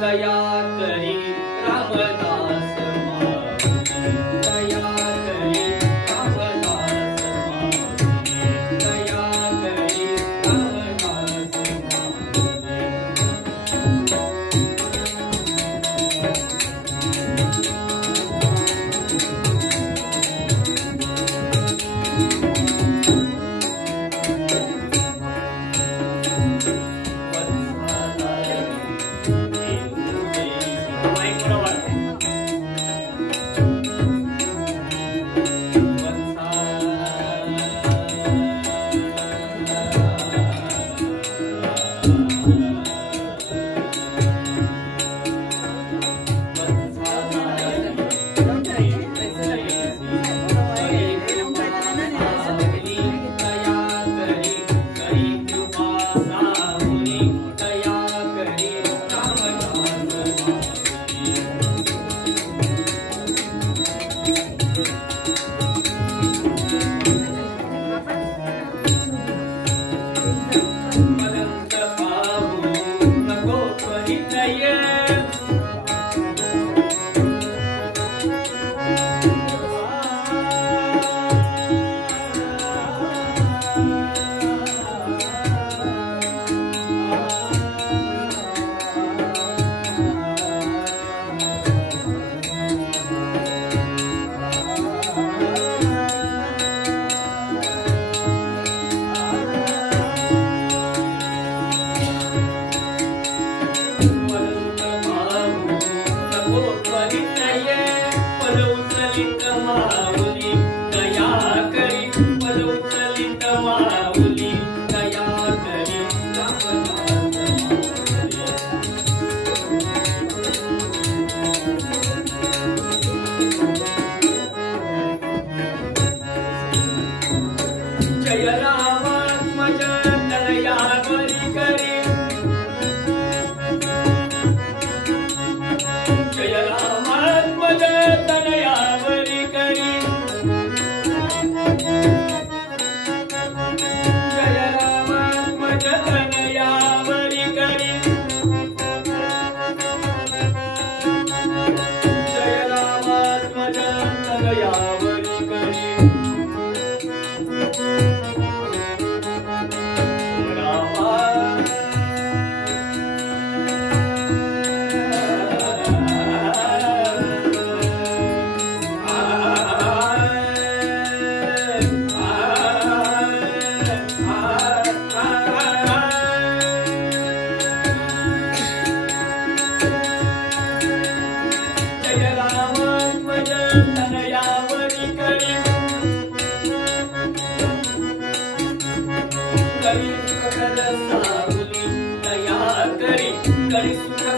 दया करी रामदास माऊली, दया करी रामदास माऊली, दया करी रामदास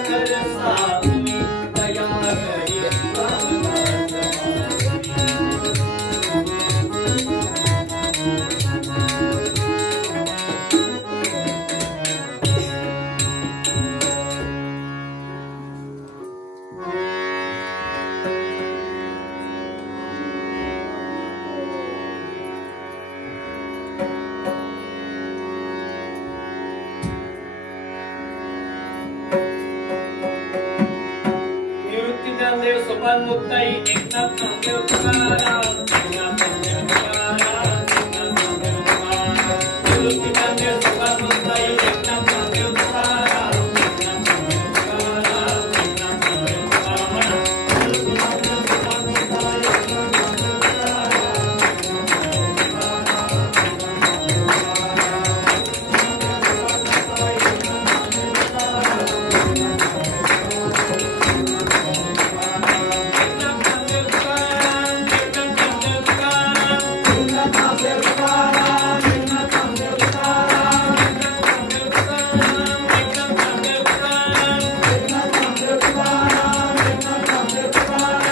सागर सावली दया करी रामदास निवृत्ती ज्ञानदेव सोपान मुक्ताई एकनाथ नामदेव तुकाराम एकनाथ नामदेव तुकाराम एकनाथ नामदेव तुकाराम निवृत्ती ज्ञानदेव सोपान मुक्ताई एकनाथ नामदेव तुकाराम एकनाथ नामदेव तुकाराम एकनाथ नामदेव तुकाराम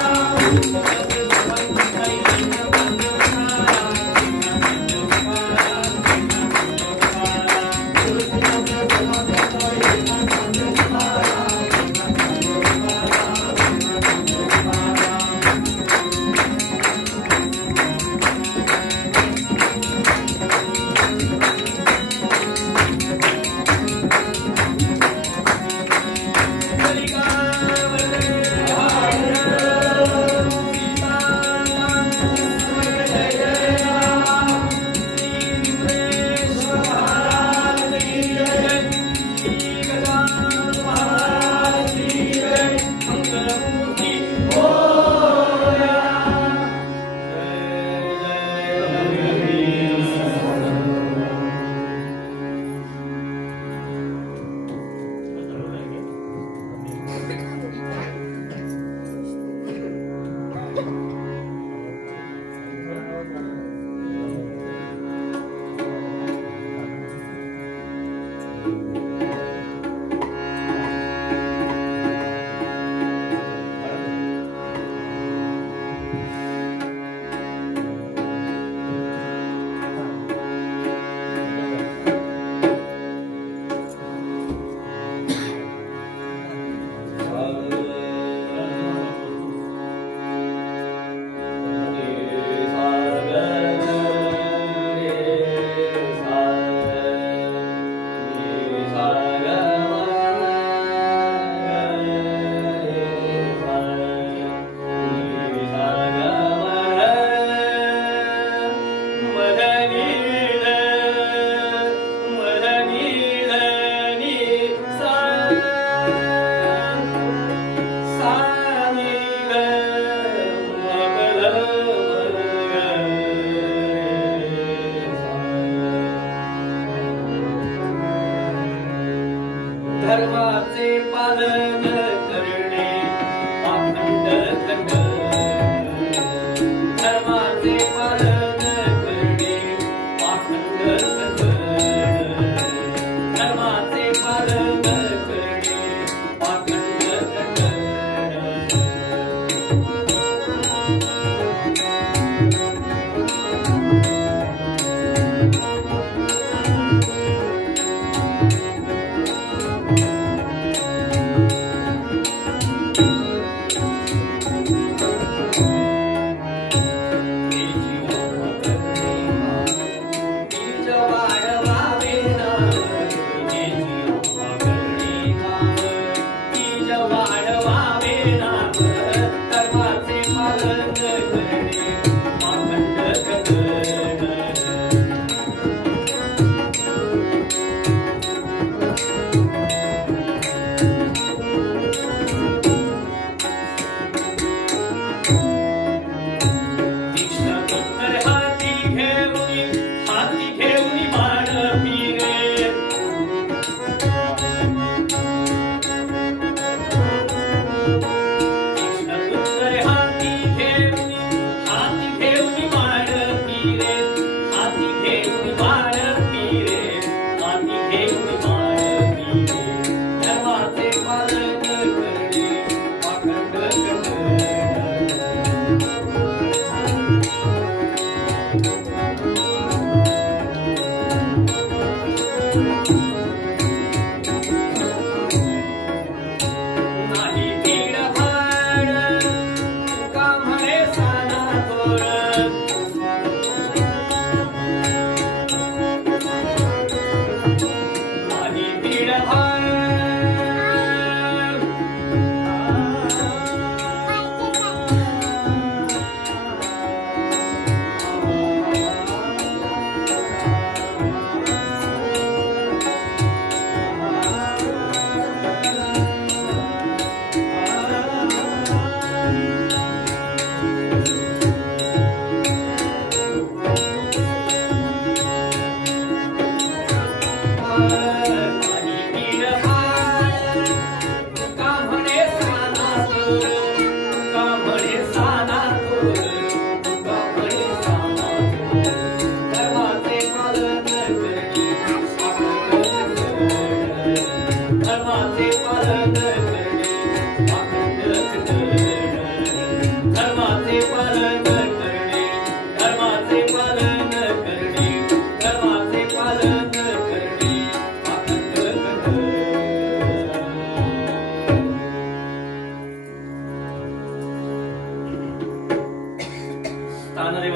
निवृत्ती ज्ञानदेव सोपान मुक्ताई एकनाथ नामदेव धर्माचे पालन करणे अखंड खंड धर्माचे पालन करणे अखंड खंड धर्माचे पालन करणे अखंड खंड धर्माचे पालन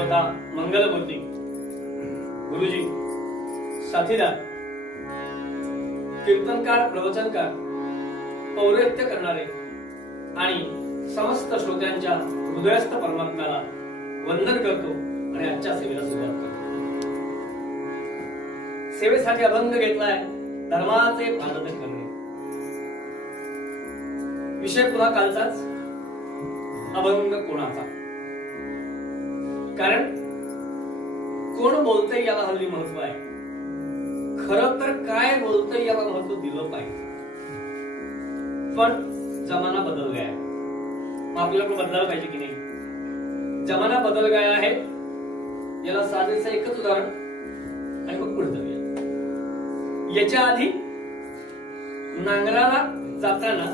देवता मंगलमूर्ती, गुरुजी, साथीदार, कीर्तनकार, प्रवचनकार, पौरोहित्य करणारे आणि समस्त श्रोत्यांच्या हृदयस्थ परमात्म्याला वंदन करतो आणि आजच्या सेवेला सुरुवात करतो. सेवेसाठी अभंग घेतलाय धर्माचे पालन करणे. विषय पुन्हा कालचाच, अभंग कोणाचा. कारण कोण बोलतंय याला हल्ली महत्व आहे. खरं तर काय बोलतंय याला महत्व दिलं पाहिजे. पण जमाना बदल गया है. मग आपल्याला पण बदलायला पाहिजे की नाही. जमाना बदल गया आहे याला साधेचं एकच उदाहरण आणि मग पुढे जाऊया. याच्या आधी नांगराला जाताना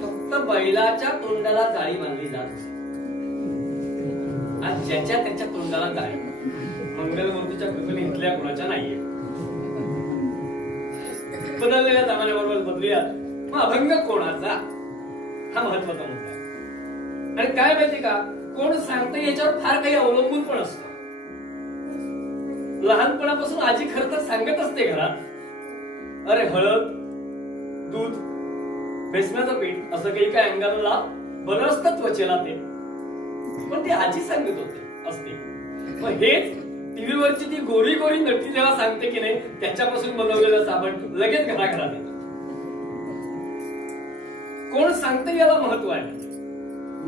फक्त बैलाच्या तोंडाला जाळी बांधली जात होती. आज ज्याच्या त्याच्या तोंडाला जाळी मंगलमूर्तीच्या कृपेने इथल्या कोणाच्या नाहीये. बदललेल्या जमान्याबरोबर बदलूया. मग अभंग कोणाचा हा महत्वाचा मुद्दा आहे. आणि काय माहिती का, कोण सांगतं याच्यावर फार काही अवलंबून पण असतं. लहानपणापासून आजी खरं तर सांगत असते घरात, अरे हळद, दूध, बेसनाचं पीठ असं काही काय अंगाला लाव, बरं असतं त्वचेला ते. पण ती आजी सांगत होते असते. मग हेच टीव्हीवरची ती गोरी गोरी नटी जेव्हा सांगते की नाही, त्याच्यापासून बनवलेलं साबण लगेच घराघरात येतं. कोण सांगते याला महत्व आहे.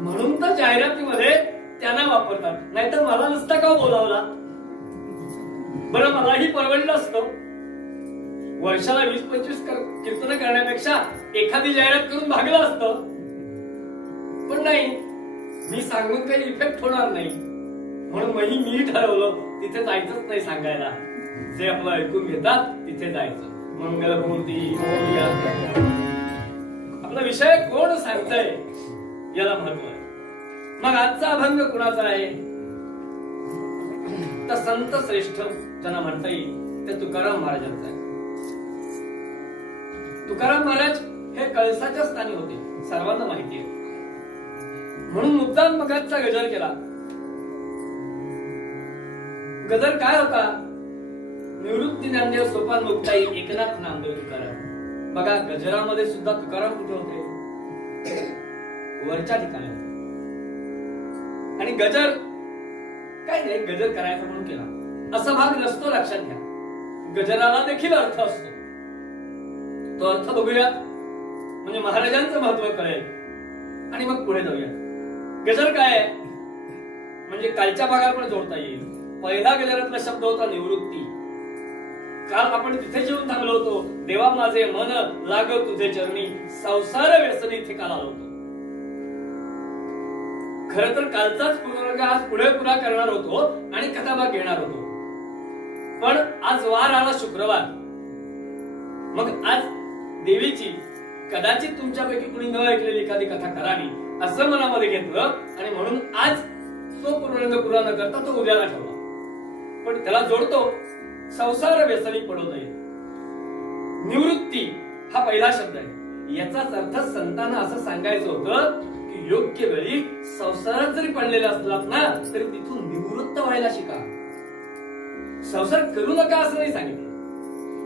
म्हणून तर जाहिरातीमध्ये त्यांना वापरतात. नाहीतर मला नुसता का बोलावला. बरं मलाही परवडलं असतं. वर्षाला 20-25 कीर्तन करण्यापेक्षा एखादी जाहिरात करून भागलं असतं. पण नाही, मी सांगून काही इफेक्ट होणार नाही. म्हणून मी ठरवलं तिथे जायचंच नाही सांगायला. जे आपलं ऐकून घेतात तिथे जायचं. मंगलमूर्ती आपला विषय कोण सांगतंय याला महत्व आहे. मग आजचा अभंग कुणाचा आहे तर संत श्रेष्ठ ज्यांना म्हणता येईल ते तुकाराम महाराजांचा आहे. तुकाराम महाराज हे कळसाच्या स्थानी होते, सर्वांना माहिती आहे. म्हणून मुद्दाम मगाचा गजर केला. गजर काय होता, निवृत्ती ज्ञानदेव सोपान मुक्ताई एकनाथ नामदेव तुकाराम. बघा गजरामध्ये सुद्धा तुकाराम कुठे होते, वरच्या ठिकाणी होते. आणि गजर काय नाही, गजर करायचा म्हणून केला असा भाग नसतो, लक्षात घ्या. गजराला देखील अर्थ असतो. तो अर्थ बघूयात म्हणजे महाराजांचं महत्व कळेल आणि मग पुढे जाऊया. गजर काय आहे म्हणजे कालच्या भागाला पण जोडता येईल. पहिला गजरातला शब्द होता निवृत्ती. काल आपण तिथे जेवून थांबलो होतो, देवा माझे मन लाग तुझे चरणी, संसार व्यसनी इथे काल आलो होतो. खर तर कालचाच पुनर्ग आज पुढे पुरा करणार होतो आणि कथाभाग घेणार होतो. पण आज वार आला शुक्रवार. मग आज देवीची कदाचित तुमच्यापैकी कुणी न ऐकलेली एखादी कथा करावी असं मनामध्ये घेतलं आणि म्हणून आज तो पूर्णरंग पुरा न करता तो उद्याला ठेवला. पण त्याला जोडतो संसार व्यसनी पडू नये. निवृत्ती हा पहिला शब्द आहे. याचाच अर्थ संतांना असं सांगायचं होतं की योग्य वेळी संसारात जरी पडलेले असलात ना तरी तिथून निवृत्त व्हायला शिका. संसार करू नका असं नाही सांगितलं,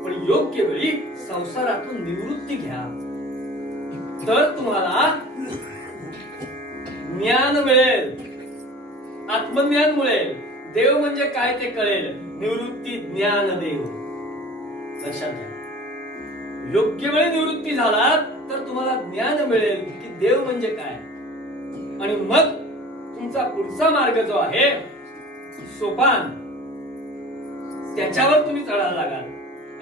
पण योग्य वेळी संसारातून निवृत्ती घ्या. तर तुम्हाला ज्ञान मिळेल, आत्मज्ञान मिळेल, देव म्हणजे काय ते कळेल. निवृत्ती ज्ञान देव. लक्षात घ्या, योग्य वेळी निवृत्ती झाला तर तुम्हाला ज्ञान मिळेल की देव म्हणजे काय. आणि मग तुमचा पुढचा मार्ग जो आहे सोपान, त्याच्यावर तुम्ही चढायला लागाल.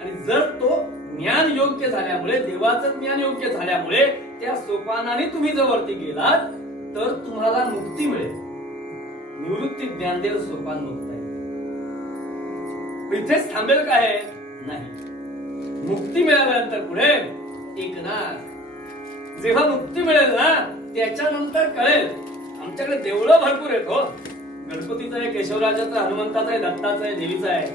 आणि जर तो ज्ञान योग्य झाल्यामुळे, देवाचं ज्ञान योग्य झाल्यामुळे त्या सोपानाने तुम्ही जर वरती गेलात तर तुम्हाला मुक्ती मिळेल. निवृत्ती ज्ञानदेव सोपान मुक्त आहे. इथेच थांबेल काय नाही. मुक्ती मिळाल्यानंतर पुढे एकनाथ. जेव्हा मुक्ती मिळेल ना त्याच्यानंतर कळेल. आमच्याकडे देवळं भरपूर आहेत हो. गणपतीचं आहे, केशवराजाचं, हनुमंताचं आहे, दत्ताचं आहे, देवीचं आहे.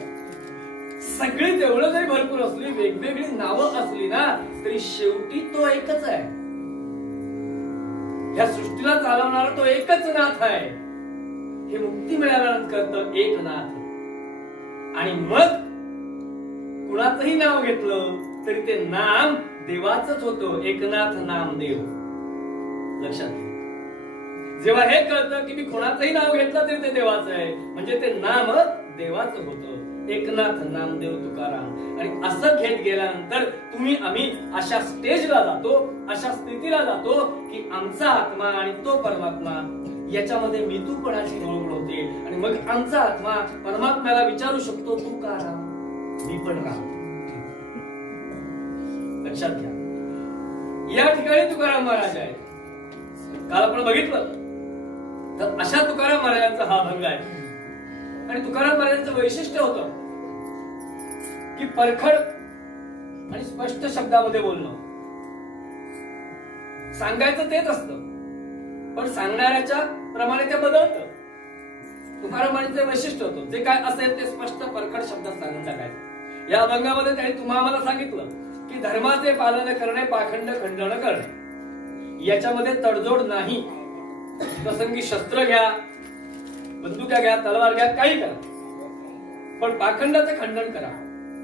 सगळी देवळं जरी भरपूर असली, वेगवेगळी नावं असली ना तरी शेवटी तो एकच आहे. ह्या सृष्टीला चालवणारा तो एकच नाथ आहे. हे मुक्ती मिळाल्यानंतर कळतं एकनाथ. आणि मग कुणाचंही नाव घेतलं तरी ते नाम देवाचंच होतं. एकनाथ नामदेव. लक्षात घ्या. जेव्हा हे कळतं की मी कोणाचंही नाव घेतलं तरी ते देवाचं आहे, म्हणजे ते नाम देवाचं होतं. एकनाथ नामदेव तुकाराम. आणि असं घेत गेल्यानंतर तुम्ही आम्ही अशा स्टेजला जातो, अशा स्थितीला जातो की आमचा आत्मा आणि तो परमात्मा याच्यामध्ये मितूपणाची ओळख होते. आणि मग आमचा आत्मा परमात्म्याला विचारू शकतो, तू का राम, मी पण राम. लक्षात घ्या. या ठिकाणी तुकाराम महाराज आहेत. काल आपण बघितलं तर अशा तुकाराम महाराजांचा हा अभंग आहे. आणि तुकाराम महाराजांचं वैशिष्ट्य होतं की परखड आणि स्पष्ट शब्दामध्ये बोलणं. सांगायचं तेच असतं पण सांगणाऱ्याच्या प्रमाणे ते बदलतं. तुकाराम महाराजांचं वैशिष्ट्य होतं जे काय असेल ते स्पष्ट परखड शब्दात सांगून टाकायचं. या अभंगामध्ये त्यांनी तुम्हाला सांगितलं की धर्माचे पालन करणे, पाखंड खंडन करणे याच्यामध्ये तडजोड नाही. प्रसंगी शस्त्र घ्या, बंदुका घ्या, तलवार घ्या, काही करा, पण पाखंडाचं खंडन करा.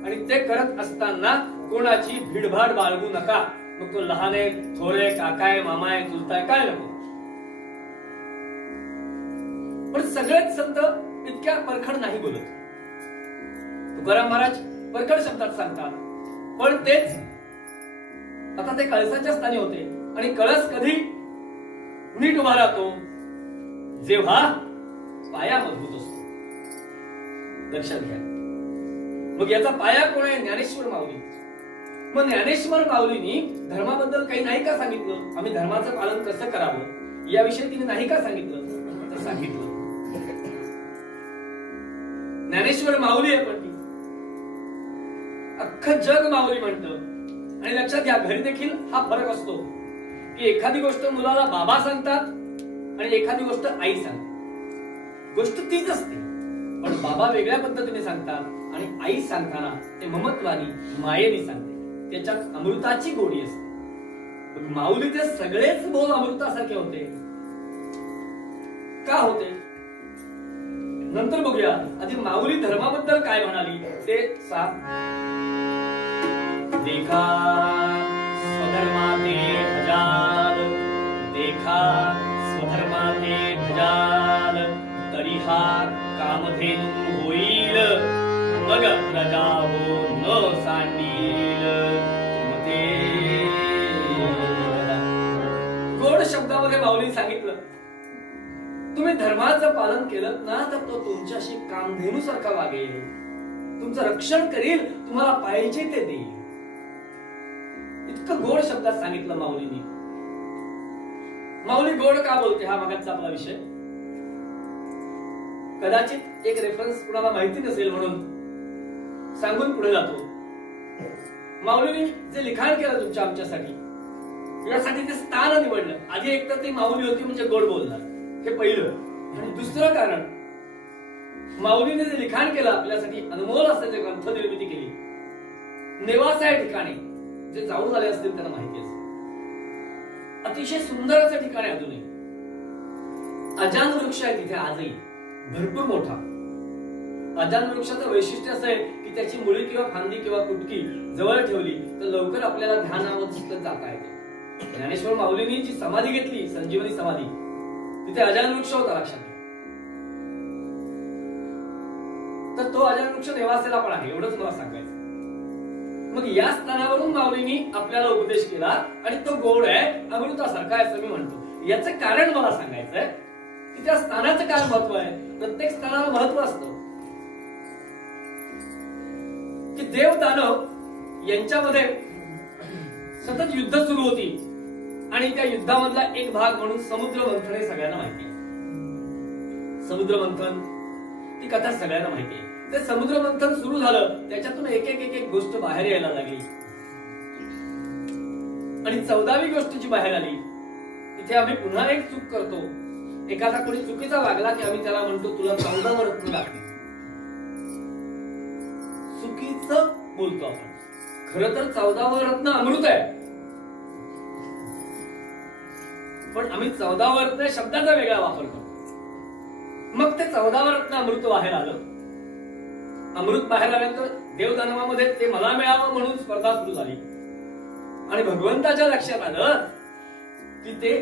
आणि ते करत असताना कोणाची भीडभाड बाळगू नका. मग तो लहान आहे, थोरे, काकाय, मामाय, चुलताय, काय नको. पण सगळेच संत इतक्या परखड नाही बोलत. तुकाराम महाराज परखड शब्दात सांगतात. पण तेच आता ते कळसाच्या स्थानी होते. आणि कळस कधी नीट उभा राहतो जेव्हा पाया मजबूत असतो. लक्षात घ्या. मग याचा पाया कोण आहे? ज्ञानेश्वर माऊली. मग ज्ञानेश्वर माऊलींनी धर्माबद्दल काही नाही का सांगितलं? आम्ही धर्माचं पालन कसं करावं याविषयी तिने नाही का सांगितलं? तर सांगितलं. ज्ञानेश्वर माऊली आहे पण ती अख्खं जग माऊली म्हणतं. आणि लक्षात घ्या, घरी देखील हा फरक असतो की एखादी गोष्ट मुलाला बाबा सांगतात आणि एखादी गोष्ट आई सांगतात. गोष्ट तीच असते पण बाबा वेगळ्या पद्धतीने सांगतात आणि आई सांगताना ते ममत्वानी, मायेने सांगते. त्याच्यात अमृताची गोडी असते. माऊलीचे सगळेच बोल अमृतासारखे होते. का होते नंतर बघूया. आधी माऊली धर्माबद्दल काय म्हणाली ते सांग. देखा स्वधर्माते भजाल, देखा स्वधर्माते भजाल, तरी हा कामधेनू होईल, मग प्रजा हो न सांडील. गोड शब्दामध्ये माऊली सांगितलं, तुम्ही धर्माचं पालन केलं ना तर तो तुमच्याशी कामधेनू सारखा वागेल, तुमचं रक्षण करील, तुम्हाला पाहिजे ते देईल. इतकं गोड शब्दात सांगितलं माऊलींनी. माऊली गोड का बोलते हा मागचा आपला विषय. कदाचित एक रेफरन्स कुणाला माहिती नसेल म्हणून सांगून पुढे जातो. माऊलींनी जे लिखाण केलं तुमच्या आमच्यासाठी, यासाठी ते स्थान निवडलं. आधी एक तर ती माऊली होती म्हणजे गोड बोलणार, हे पहिलं. आणि दुसरं कारण, माऊलीने जे लिखाण केलं आपल्यासाठी, अनमोल असल्याचे ग्रंथ निर्मिती केली, नेवासा या ठिकाणी जे जाऊन आले असतील त्यांना माहिती असेल. अतिशय सुंदर असं ठिकाण आहे. अजूनही अजान वृक्ष आहे तिथे आजही भरपूर मोठा. अजान वृक्षाचं वैशिष्ट्य असं आहे की त्याची मुळी किंवा फांदी किंवा कुटकी जवळ ठेवली तर लवकर आपल्याला ध्यानावर जाता येते. ज्ञानेश्वर माऊलींनी जी समाधी घेतली, संजीवनी समाधी, तिथे अजान वृक्ष होता. लक्षात घ्या. तर तो अजान वृक्ष नेवासेला पण आहे, एवढंच मला सांगायचं. मग या स्थानावरून माऊलींनी आपल्याला उपदेश केला आणि तो गोड आहे, अमृतासारखा आहे असं मी म्हणतो. याचं कारण मला सांगायचंय की त्या स्थानाचं काय महत्व आहे. प्रत्येक स्थानाला महत्व असतं की देव दानव यांच्यामध्ये सतत युद्ध सुरू होती आणि त्या युद्धामधला एक भाग म्हणून समुद्र मंथन हे सगळ्यांना माहिती आहे. समुद्र मंथन ती कथा सगळ्यांना माहिती आहे. ते समुद्र मंथन सुरू झालं, त्याच्यातून एक एक एक एक गोष्ट बाहेर यायला लागली आणि 14वी गोष्ट जी बाहेर आली, इथे आम्ही पुन्हा एक चूक करतो. एखादा कोणी चुकीचा वागला की आम्ही त्याला म्हणतो तुला 14व रत्न लागते. चुकीचं बोलतो आपण. खरं तर 14व रत्न अमृत आहे, पण आम्ही 14व रत्न शब्दाचा वेगळा वापर करतो. मग ते 14 रत्न अमृत बाहेर आलं. अमृत बाहेर आल्यानंतर देवदानवामध्ये ते मला मिळावं म्हणून स्पर्धा सुरू झाली. आणि भगवंताच्या लक्षात आलं की ते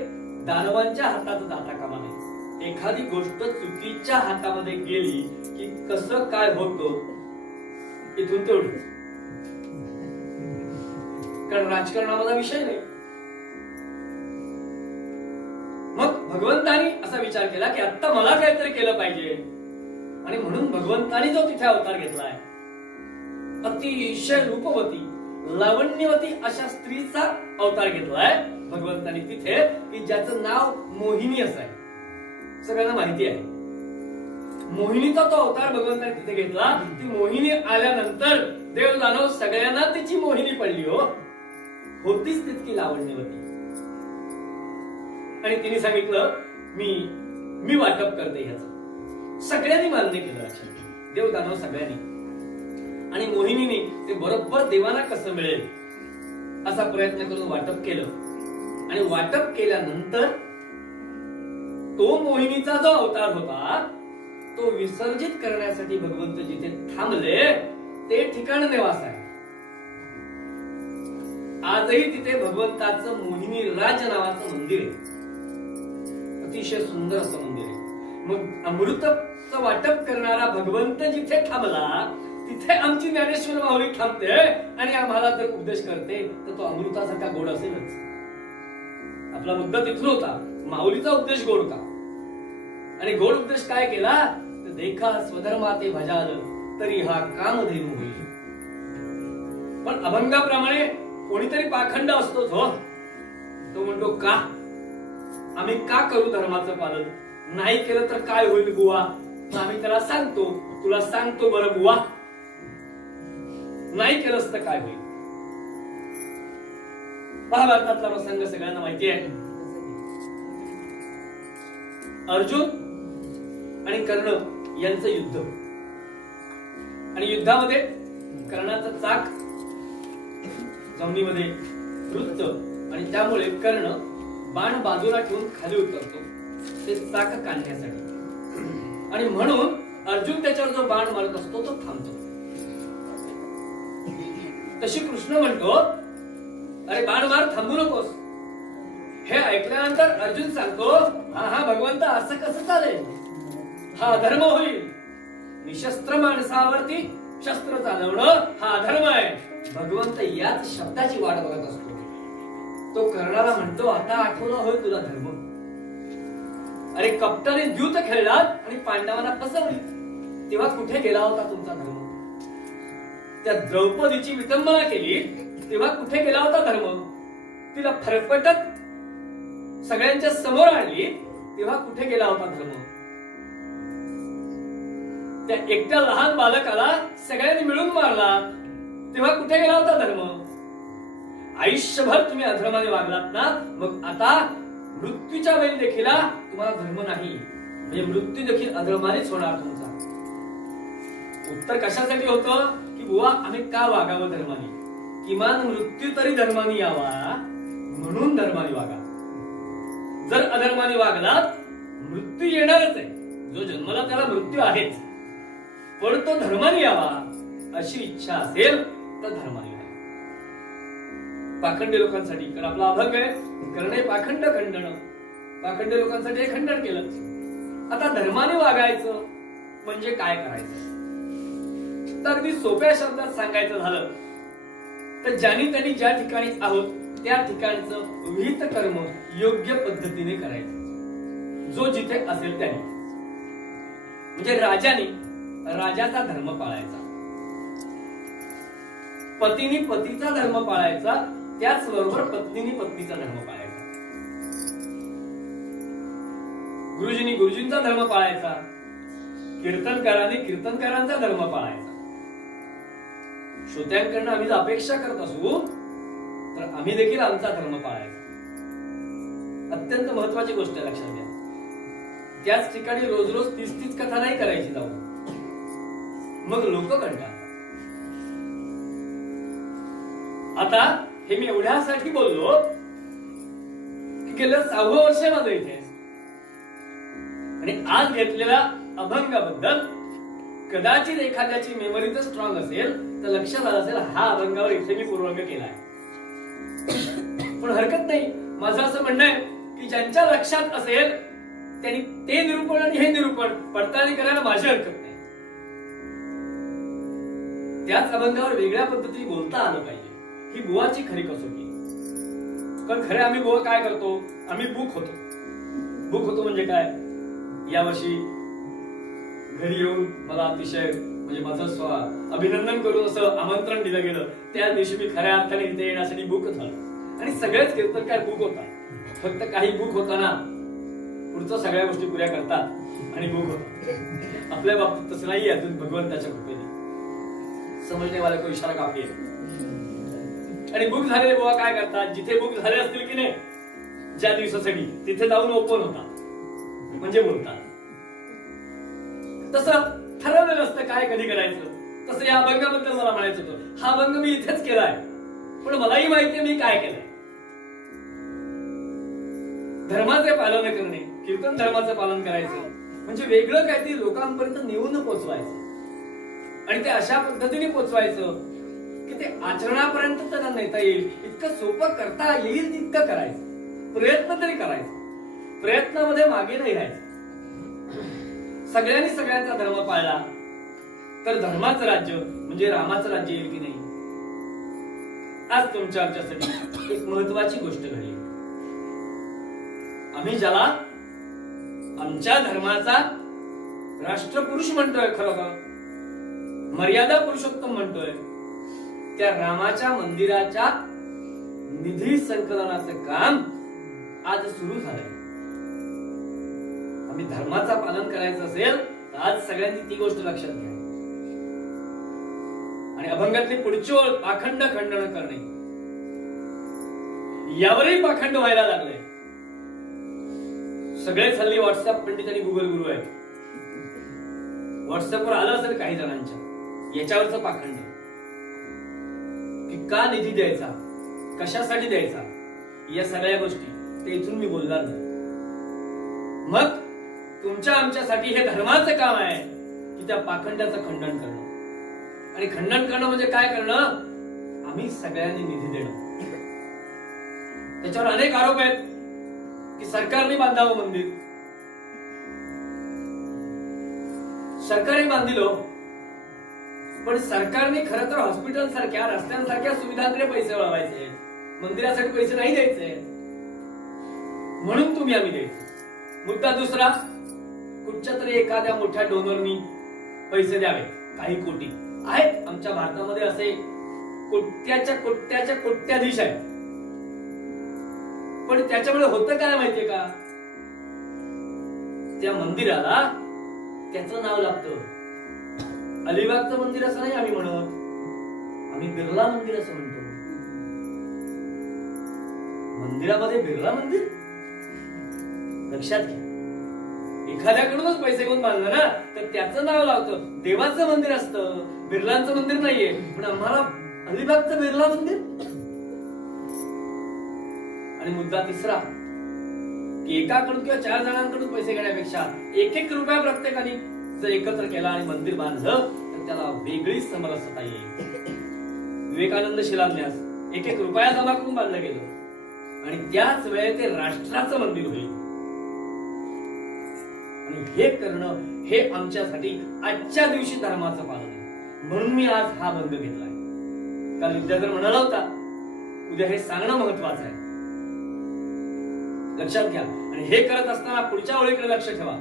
दानवांच्या हातात जाता कामा नये. एखादी गोष्ट चुकीच्या हातामध्ये गेली की कसं काय होतं इथून तेवढं. कारण राजकारणाचा विषय नाही. मग भगवंतानी असा विचार केला की आता मला काहीतरी केलं पाहिजे. आणि म्हणून भगवंतानी जो तिथे अवतार घेतलाय, अतिशय रूपवती लावण्यवती अशा स्त्रीचा अवतार घेतलाय भगवंतानी तिथे, की ज्याचं नाव मोहिनी असं आहे. सगळ्यांना माहिती आहे मोहिनीचा तो अवतार भगवंतानी तिथे घेतला. ती मोहिनी आल्यानंतर देव दानव सगळ्यांना तिची मोहिनी पडली. होतीच तितकी लावण्यवती. आणि तिने सांगितलं मी वाटप करते ह्याचं. सगळ्यांनी मान्य केलं. देव दानव सगळ्यांनी. आणि मोहिनीने ते बरोबर देवांना कसं मिळेल असा प्रयत्न करून वाटप केलं. आणि वाटप केल्यानंतर तो मोहिनीचा जो अवतार होता तो विसर्जित करण्यासाठी भगवंत जिथे थांबले ते ठिकाण नेवास आहे. आजही तिथे भगवंताचं मोहिनी राज नावाचं मंदिर आहे. अतिशय सुंदर असं मंदिर आहे. मग अमृतचं वाटप करणारा भगवंत जिथे थांबला तिथे आमची ज्ञानेश्वर माऊली थांबते आणि आम्हाला जर उपदेश करते तर तो अमृतासारखा गोड असेलच. आपला मुद्दा तिथून होता, माऊलीचा उपदेश गोड का. आणि गोड उपदेश काय केला तर देखा स्वधर्माते भजाल तरी हा कामधेनू होईल. पण अभंगाप्रमाणे कोणीतरी पाखंड असतोच. तो म्हणतो का आम्ही का करू धर्माचं पालन, नाही केलं तर काय होईल बुवा. आम्ही त्याला सांगतो, तुला सांगतो बरं बुवा, नाही केलंस तर काय होईल. महाभारतातला प्रसंग सगळ्यांना माहिती आहे. अर्जुन आणि कर्ण यांचं युद्ध. आणि युद्धामध्ये कर्णाचं चाक जमिनीमध्ये रुततं आणि त्यामुळे कर्ण बाण बाजूला ठेवून खाली उतरतो ते चाक काढण्यासाठी. आणि म्हणून अर्जुन त्याच्यावर जो बाण मारत असतो तो थांबतो. तशी कृष्ण म्हणतो अरे बाण मार, थांबू नकोस. हे ऐकल्यानंतर अर्जुन सांगतो हा भगवंत असं कसं चालेल, हा अधर्म होईल. निशस्त्र माणसावरती शस्त्र चालवणं हा अधर्म आहे. भगवंत याच शब्दाची वाट बघत असतो. तो कर्णाला म्हणतो आता आठवलं होय तुला धर्म. अरे कपटाने द्यूत खेळलात आणि पांडवांना फसवली, तेव्हा कुठे गेला होता तुमचा धर्म. त्या द्रौपदीची विटंबना केली तेव्हा कुठे गेला होता धर्म. तिला फरफटत सगळ्यांच्या समोर आणली तेव्हा कुठे गेला होता धर्म. त्या एकट्या लहान बालकाला सगळ्यांनी मिळून मारला तेव्हा कुठे गेला होता धर्म. आयुष्यभर तुम्ही अधर्माने वागलात ना, मग आता मृत्यूच्या वेळी देखील तुम्हाला धर्म नाही, म्हणजे मृत्यू देखील अधर्मानेच होणार तुमचा. उत्तर कशासाठी होतं की बुवा आम्ही का वागावं धर्माने, किमान मृत्यू तरी धर्माने यावा म्हणून धर्माने वागा. जर अधर्माने वागलात मृत्यू येणारच आहे. जो जन्मला त्याला मृत्यू आहेच, पण तो धर्माने यावा अशी इच्छा असेल तर धर्माने यावा. पाखंडी लोकांसाठी, कारण आपला अभंग आहे करणे पाखंड खंडन, पाखंडी लोकांसाठी हे खंडन केलं. आता धर्माने वागायचं म्हणजे काय करायचं तर अगदी सोप्या शब्दात सांगायचं झालं तर ज्यांनी त्यांनी ज्या ठिकाणी आहोत त्या ठिकाणचं विहित कर्म योग्य पद्धतीने करायचं. जो जिथे असेल त्याने, म्हणजे राजाने राजाचा धर्म पाळायचा, पतीने पतीचा धर्म पाळायचा, त्याचबरोबर पत्नीने पत्नीचा धर्म पाळायचा, गुरुजींनी गुरुजींचा धर्म पाळायचा, कीर्तनकारांनी कीर्तनकारांचा धर्म पाळायचा. श्रोत्यांकडनं आम्ही जर अपेक्षा करत असू तर आम्ही देखील आमचा धर्म पाळायचा. अत्यंत महत्वाची गोष्ट लक्षात घ्या. त्याच ठिकाणी रोज रोज 30 कथा नाही करायची जाऊन, मग लोक कंटाळतात. आता हे मी एवढ्यासाठी बोललो की गेलं 6वं वर्ष माझं इथे आणि आज घेतलेला अभंगाबद्दल कदाचित एखाद्याची मेमरी तर स्ट्रॉंग असेल तर लक्षात आलं असेल हा अभंगावर इथे मी पूर्वंग केलाय. पण हरकत नाही, माझं असं म्हणणं आहे की ज्यांच्या लक्षात असेल त्यांनी ते निरूपण आणि हे निरूपण पडताळणी करायला माझी हरकत नाही. त्याच अभंगावर वेगळ्या पद्धतीने बोलता आलं पाहिजे, ही बुवाची खरी कसोटी. कारण खरे आम्ही बुवा काय करतो, आम्ही बुक होतो. बुक होतो म्हणजे काय, यावर्षी घरी येऊन मला अतिशय म्हणजे माझं अभिनंदन करून असं आमंत्रण दिलं गेलं. त्या दिवशी मी खऱ्या अर्थाने इथे येण्यासाठी बुक झालो आणि सगळेच कीर्तनकार बुक होता. फक्त काही बुक होताना पुढच्या सगळ्या गोष्टी पुऱ्या करतात आणि बुक होतात. आपल्या बाबतीत तसं नाही, अजून भगवंताच्या कृपेने समजणे वाला को इशारा काफी आहे. आणि बुक झालेले बुवा काय करतात, जिथे बुक झाले असतील की नाही ज्या दिवसासाठी तिथे जाऊन ओपन होता म्हणजे बोलतात. तसं ठरवलं नसतं काय कधी करायचं. तसं या अभंगाबद्दल मला म्हणायचं होतं, हा अभंग मी इथेच केलाय पण मलाही माहितीये मी काय केलंय. धर्माचे पालन करणे, कीर्तन धर्माचं पालन करायचं म्हणजे वेगळं काहीतरी लोकांपर्यंत नेऊन पोचवायचं आणि ते अशा पद्धतीने पोचवायचं की ते आचरणापर्यंत त्यांना नेता येईल. इतकं सोपं करता येईल तितकं करायचं, प्रयत्न तरी करायचं, प्रयत्नामध्ये मागे नाही राहायचं. सगळ्यांनी सगळ्यांचा धर्म पाळला तर धर्माचं राज्य म्हणजे रामाचं राज्य येईल की नाही. आज तुमच्या आमच्यासाठी एक महत्वाची गोष्ट घडली. आम्ही ज्याला आमच्या धर्माचा राष्ट्रपुरुष म्हणतोय, खरं का मर्यादा पुरुषोत्तम म्हणतोय, त्या रामाच्या मंदिराच्या निधी संकलनाचं काम आज सुरू झालंय. आम्ही धर्माचं पालन करायचं असेल तर आज सगळ्यांनी ती गोष्ट लक्षात घ्या. आणि अभंगातली पुढची ओळ पाखंड खंडन करणे, यावरही पाखंड व्हायला लागले. सगळेच हल्ली व्हॉट्सअप पंडित आणि गुगल गुरु आहेत. व्हॉट्सअपवर आलं असेल काही जणांच्या याच्यावरचं पाखंड की का निधी द्यायचा, कशासाठी द्यायचा, या सगळ्या गोष्टी ते इथून मी बोलणार नाही. मग तुमच्या आमच्यासाठी हे धर्माचं काम आहे की त्या पाखंडाचं खंडन करणं. आणि खंडन करणं म्हणजे काय करणं, आम्ही सगळ्यांनी निधी देणं. त्याच्यावर अनेक आरोप आहेत की सरकारने बांधावं मंदिर. सरकारने बांधिलो पण सरकारने खरं तर हॉस्पिटल सारख्या रस्त्यांसारख्या सुविधांकडे पैसे वळवायचे, मंदिरासाठी पैसे नाही द्यायचे. म्हणून तुम्ही आम्ही द्यायचे. मुद्दा दुसरा, कुठच्या तरी एखाद्या मोठ्या डोनरनी पैसे द्यावे. काही कोटी आहेत आमच्या भारतामध्ये, असे कोट्याच्या कोट्याच्या कोट्याधीश आहेत. पण त्याच्यामुळे होतं काय माहितीये का, त्या मंदिराला त्याचं नाव लागतं. अलिबागचं मंदिर असं नाही आम्ही म्हणत, आम्ही बिर्ला मंदिर असं म्हणतो. मंदिरामध्ये बिर्ला मंदिर, लक्षात घ्या. एखाद्याकडूनच पैसे घेऊन बांधलं ना तर त्याचं नाव लावतं. देवाचं मंदिर असतं, बिर्लांचं मंदिर नाहीये. पण आम्हाला अलिबागचं बिर्ला मंदिर. आणि मुद्दा तिसरा की एकाकडून किंवा 4 जणांकडून पैसे घेण्यापेक्षा 1-1 रुपया प्रत्येकाने जर एकत्र केला आणि मंदिर बांधलं तर त्याला वेगळीच समरसता येईल. विवेकानंद शिलान्यास 1-1 रुपया जमा करून बांधलं गेलं आणि त्याच वेळेत ते राष्ट्राचं मंदिर होईल. आणि हे करणं हे आमच्यासाठी आजच्या दिवशी धर्माचं पालन आहे. म्हणून मी आज हा बंद घेतलाय. काल विद्याधर म्हणाला होता उद्या हे सांगणं महत्वाचं आहे, लक्षात घ्या. आणि हे करत असताना पुढच्या ओळीकडे लक्ष ठेवा.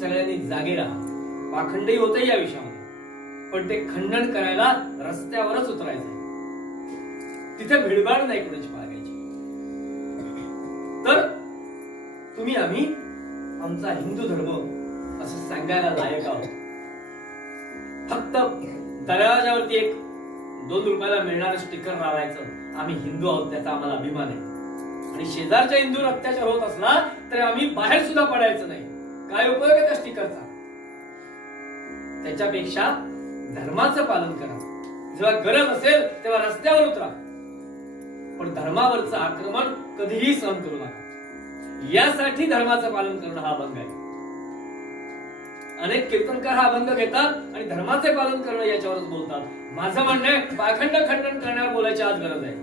सगळ्यांनी जागे राहा. पाखंडही होतंय या विषयामध्ये, पण ते खंडन करायला रस्त्यावरच उतरायचं. तिथे भिडभाड नाही कोणाची बाळगायची. तर तुम्ही आम्ही आमचा हिंदू धर्म असं सांगायला लायक आहोत. फक्त दरवाजावरती 1-2 रुपयाला मिळणारं स्टिकर लावायचं, आम्ही हिंदू आहोत त्याचा आम्हाला अभिमान आहे. आणि शेजारच्या हिंदूवर अत्याचार होत असला तर आम्ही बाहेर सुद्धा पडायचं नाही. काय उपयोग आहे त्या स्टिकरचा. त्याच्यापेक्षा धर्माचं पालन करा. जेव्हा गरज असेल तेव्हा रस्त्यावर उतरा, पण धर्मावरचं आक्रमण कधीही सहन करू नका. यासाठी धर्माचं पालन करणं हा अभंग आहे. अनेक कीर्तनकार हा अभंग घेतात आणि धर्माचे पालन करणं याच्यावरच बोलतात. माझं म्हणणं आहे पाखंड खंडन करण्यावर बोलायची आज गरज आहे.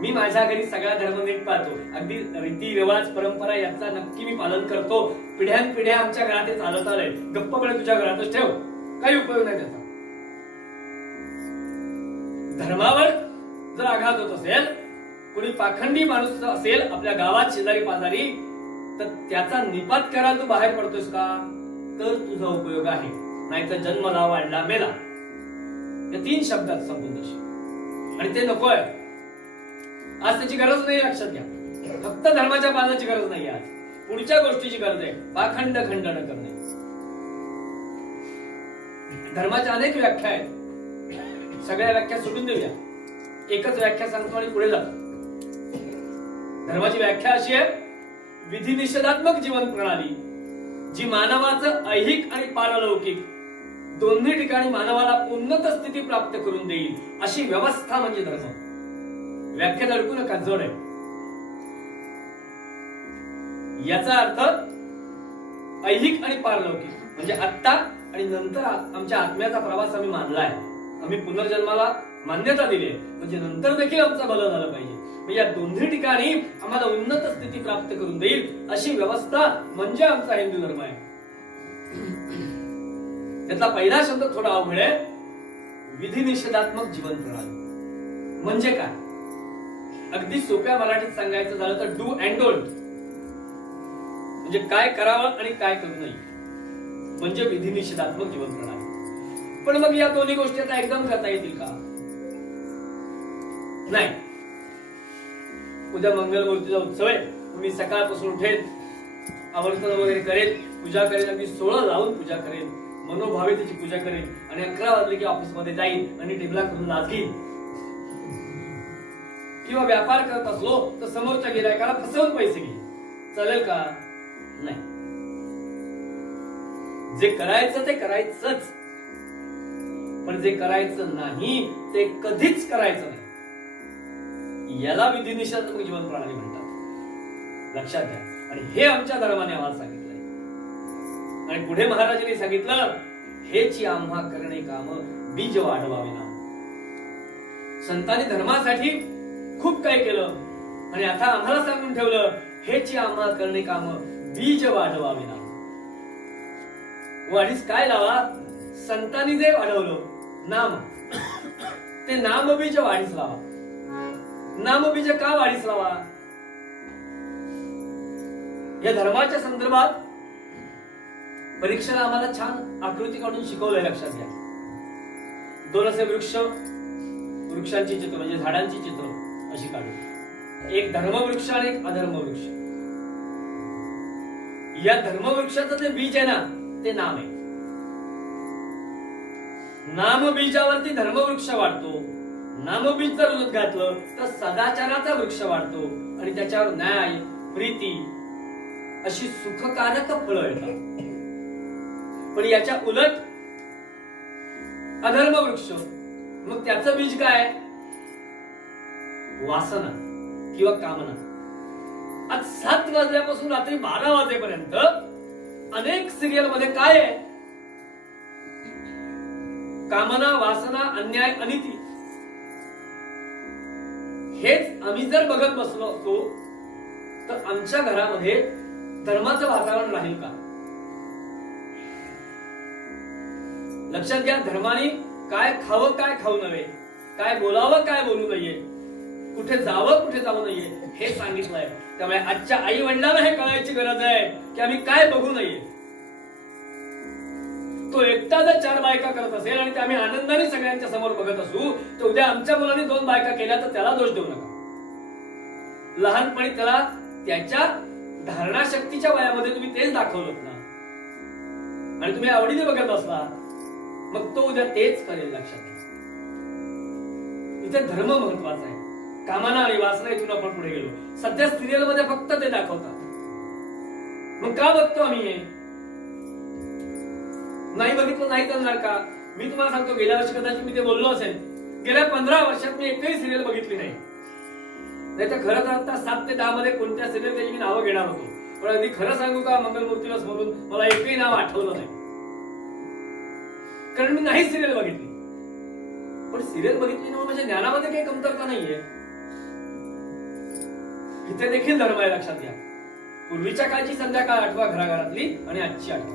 मी माझ्या घरी सगळा धर्म नीट पाहतो. अगदी रीती रिवाज परंपरा याचा नक्की मी पालन करतो. पिढ्यानपिढ्या आमच्या घरात हे चालत आलंय. गप्पपणे तुझ्या घरातच ठेव, काही उपयोग नाही त्याचा. धर्मावर जर आघात होत असेल, कोणी पाखंडी माणूस असेल आपल्या गावात शेजारी पाजारी, तर त्याचा निपात करायला तू बाहेर पडतोस का, तर तुझा उपयोग आहे. नाहीतर जन्मला वाढला मेला, या 3 शब्दात संपून जाशील. आणि ते नकोय. आज त्याची गरज नाही, लक्षात घ्या. फक्त धर्माच्या पालनाची गरज नाही आज, पुढच्या गोष्टीची गरज आहे, पाखंड खंडन करणे. धर्माच्या अनेक व्याख्या आहेत, सगळ्या व्याख्या सोडून देऊया. एकच व्याख्या सांगतो आणि पुढे जातो. धर्माची व्याख्या अशी आहे, विधी निषेधात्मक जीवन प्रणाली जी मानवाचं ऐहिक आणि पारलौकिक दोन्ही ठिकाणी मानवाला उन्नत स्थिती प्राप्त करून देईल अशी व्यवस्था म्हणजे धर्म. व्याख्या अडकू नका, जड आहे. याचा अर्थ ऐहिक आणि पारलौकिक म्हणजे आत्ता आणि नंतर आमच्या आत्म्याचा प्रवास आम्ही मानलाय. आम्ही पुनर्जन्माला मान्यता दिली आहे, म्हणजे नंतर देखील आमचं भलं झालं पाहिजे. म्हणजे या दोन्ही ठिकाणी आम्हाला उन्नत स्थिती प्राप्त करून देईल अशी व्यवस्था म्हणजे आमचा हिंदू धर्म आहे. त्यातला पहिला शब्द थोडा अवघड आहे, विधी निषेधात्मक जीवन प्रणाली. म्हणजे काय? अगदी सोप्या मराठीत सांगायचं झालं तर डू अँड डोंट, म्हणजे काय करावं आणि काय करू नये, म्हणजे विधी निषेधात्मक जीवन प्रणाली. पण मग या दोन्ही गोष्टी आता एकदम करता येतील का? नाही. उद्या मंगलमूर्तीचा उत्सव आहे, मी सकाळपासून उठेन, आवर्तन वगैरे करेल, पूजा करेल, अगदी 16 लावून पूजा करेल, मनोभावे त्याची पूजा करेल आणि 11 वाजले की ऑफिस मध्ये जाईल आणि टेबला करून लाच घेईल. किंवा व्यापार करत असलो तर समोरच्या गिरायकाला फसवून पैसे घेईल. चालेल का? नाही. जे करायचं ते करायचंच, पण जे करायचं नाही ते कधीच करायचं नाही. याला विधी निषेधात्मक जीवन प्रणाली म्हणतात. लक्षात घ्या. आणि हे आमच्या धर्माने आम्हाला सांगितलंय. आणि पुढे महाराजांनी सांगितलं, हेची आम्हा करणे काम बीज वाढवावे ना. संतांनी धर्मासाठी खूप काही केलं आणि आता आम्हाला सांगून ठेवलं, हेची आम्हा करणे काम बीज वाढवावे ना. वाढीस काय लावा? संतांनी जे वाढवलं नाम, ते नामबीज वाढीस लावा. नामबीज का वाढीस लावा? या धर्माच्या संदर्भात परीक्षेला आम्हाला छान आकृती काढून शिकवलंय. लक्षात घ्या. 2 असे वृक्षांची चित्र म्हणजे झाडांची चित्र अशी काढू. एक धर्मवृक्ष आणि एक अधर्मवृक्ष. या धर्मवृक्षाचं जे बीज आहे ना, ते नाम आहे. नाम बीजावरती धर्मवृक्ष वाढतो. नामबीज जर उलट घातलं तर सदाचाराचा वृक्ष वाढतो आणि त्याच्यावर न्याय, प्रीती अशी सुखकारक फळं येतात. पण याच्या उलट अधर्म वृक्ष, मग त्याचं बीज काय? वासना किंवा कामना. आज 7 वाजल्यापासून रात्री 12 वाजेपर्यंत अनेक सिरियल मध्ये काय आहे? कामना, वासना, अन्याय, अनिती. हेच आम्ही जर बघत बसलो असतो तर आमच्या घरामध्ये धर्माचं वातावरण राहील का? लक्षात घ्या. धर्माने काय खावं, काय खाऊ नये, काय बोलावं, काय बोलू नये, कुठे जावं, कुठे जाऊ नये हे सांगितलंय. त्यामुळे आजच्या आई वडिलांना हे कळायची गरज आहे की आम्ही काय बघू नये. तो एकटा जर 4 बायका करत असेल आणि ते आम्ही आनंदाने सगळ्यांच्या समोर बघत असू, तर उद्या आमच्या मुलांनी 2 बायका केल्या तर त्याला दोष देऊ नका. लहानपणी त्याला त्याच्या धारणाशक्तीच्या वयामध्ये तुम्ही तेच दाखवलं ना आणि तुम्ही आवडीने बघत असला, मग तो उद्या तेच करेल. लक्षात घ्या. इथे धर्म महत्वाचा आहे. कामना आणि वासना इथून आपण पुढे गेलो. सध्या सिरियल मध्ये फक्त ते दाखवतात. मग का बघतो आम्ही हे? नाही बघितलं नाही चालणार का? मी तुम्हाला सांगतो, गेल्या वर्षी कदाचित मी ते बोललो असेल, गेल्या 15 वर्षात मी एकही सिरियल बघितली नाही. नाही तर खरं तर आता 7 ते 10 मध्ये कोणत्या सिरियल त्याची मी नावं घेणार होतो, पण अगदी खरं सांगू का, मंगलमूर्तीला समोरून मला एकही नाव आठवलं नाही, कारण मी नाही सिरियल बघितली. पण सिरियल बघितली ना, माझ्या ज्ञानामध्ये काही कमतरता नाहीये. इथे देखील धर्म आहे, लक्षात घ्या. पूर्वीच्या काळची संध्याकाळ आठवा घराघरातली आणि आजची आठवा.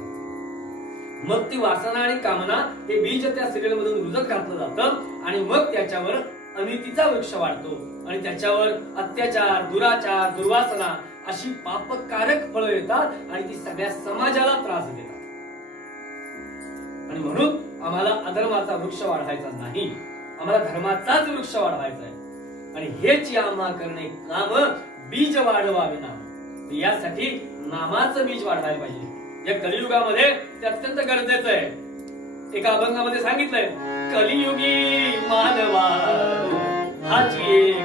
मग ती वासना आणि कामना हे बीज त्या सिरियल मधून रुजत घातलं जातं आणि मग त्याच्यावर अनितीचा वृक्ष वाढतो आणि त्याच्यावर अत्याचार, दुराचार, दुर्वासना अशी पापकारक फळं येतात आणि ती सगळ्या समाजाला त्रास देतात. आणि म्हणून आम्हाला अधर्माचा वृक्ष वाढवायचा नाही, आम्हाला धर्माचाच वृक्ष वाढवायचा आहे. आणि हेच या आम्हा करणे काम बीज वाढवावे नाम. यासाठी नामाचं बीज वाढवायला पाहिजे. या कलियुगामध्ये ते अत्यंत गरजेचं आहे. एका अभंगामध्ये सांगितलंय, कलियुगी मानवा हाची एक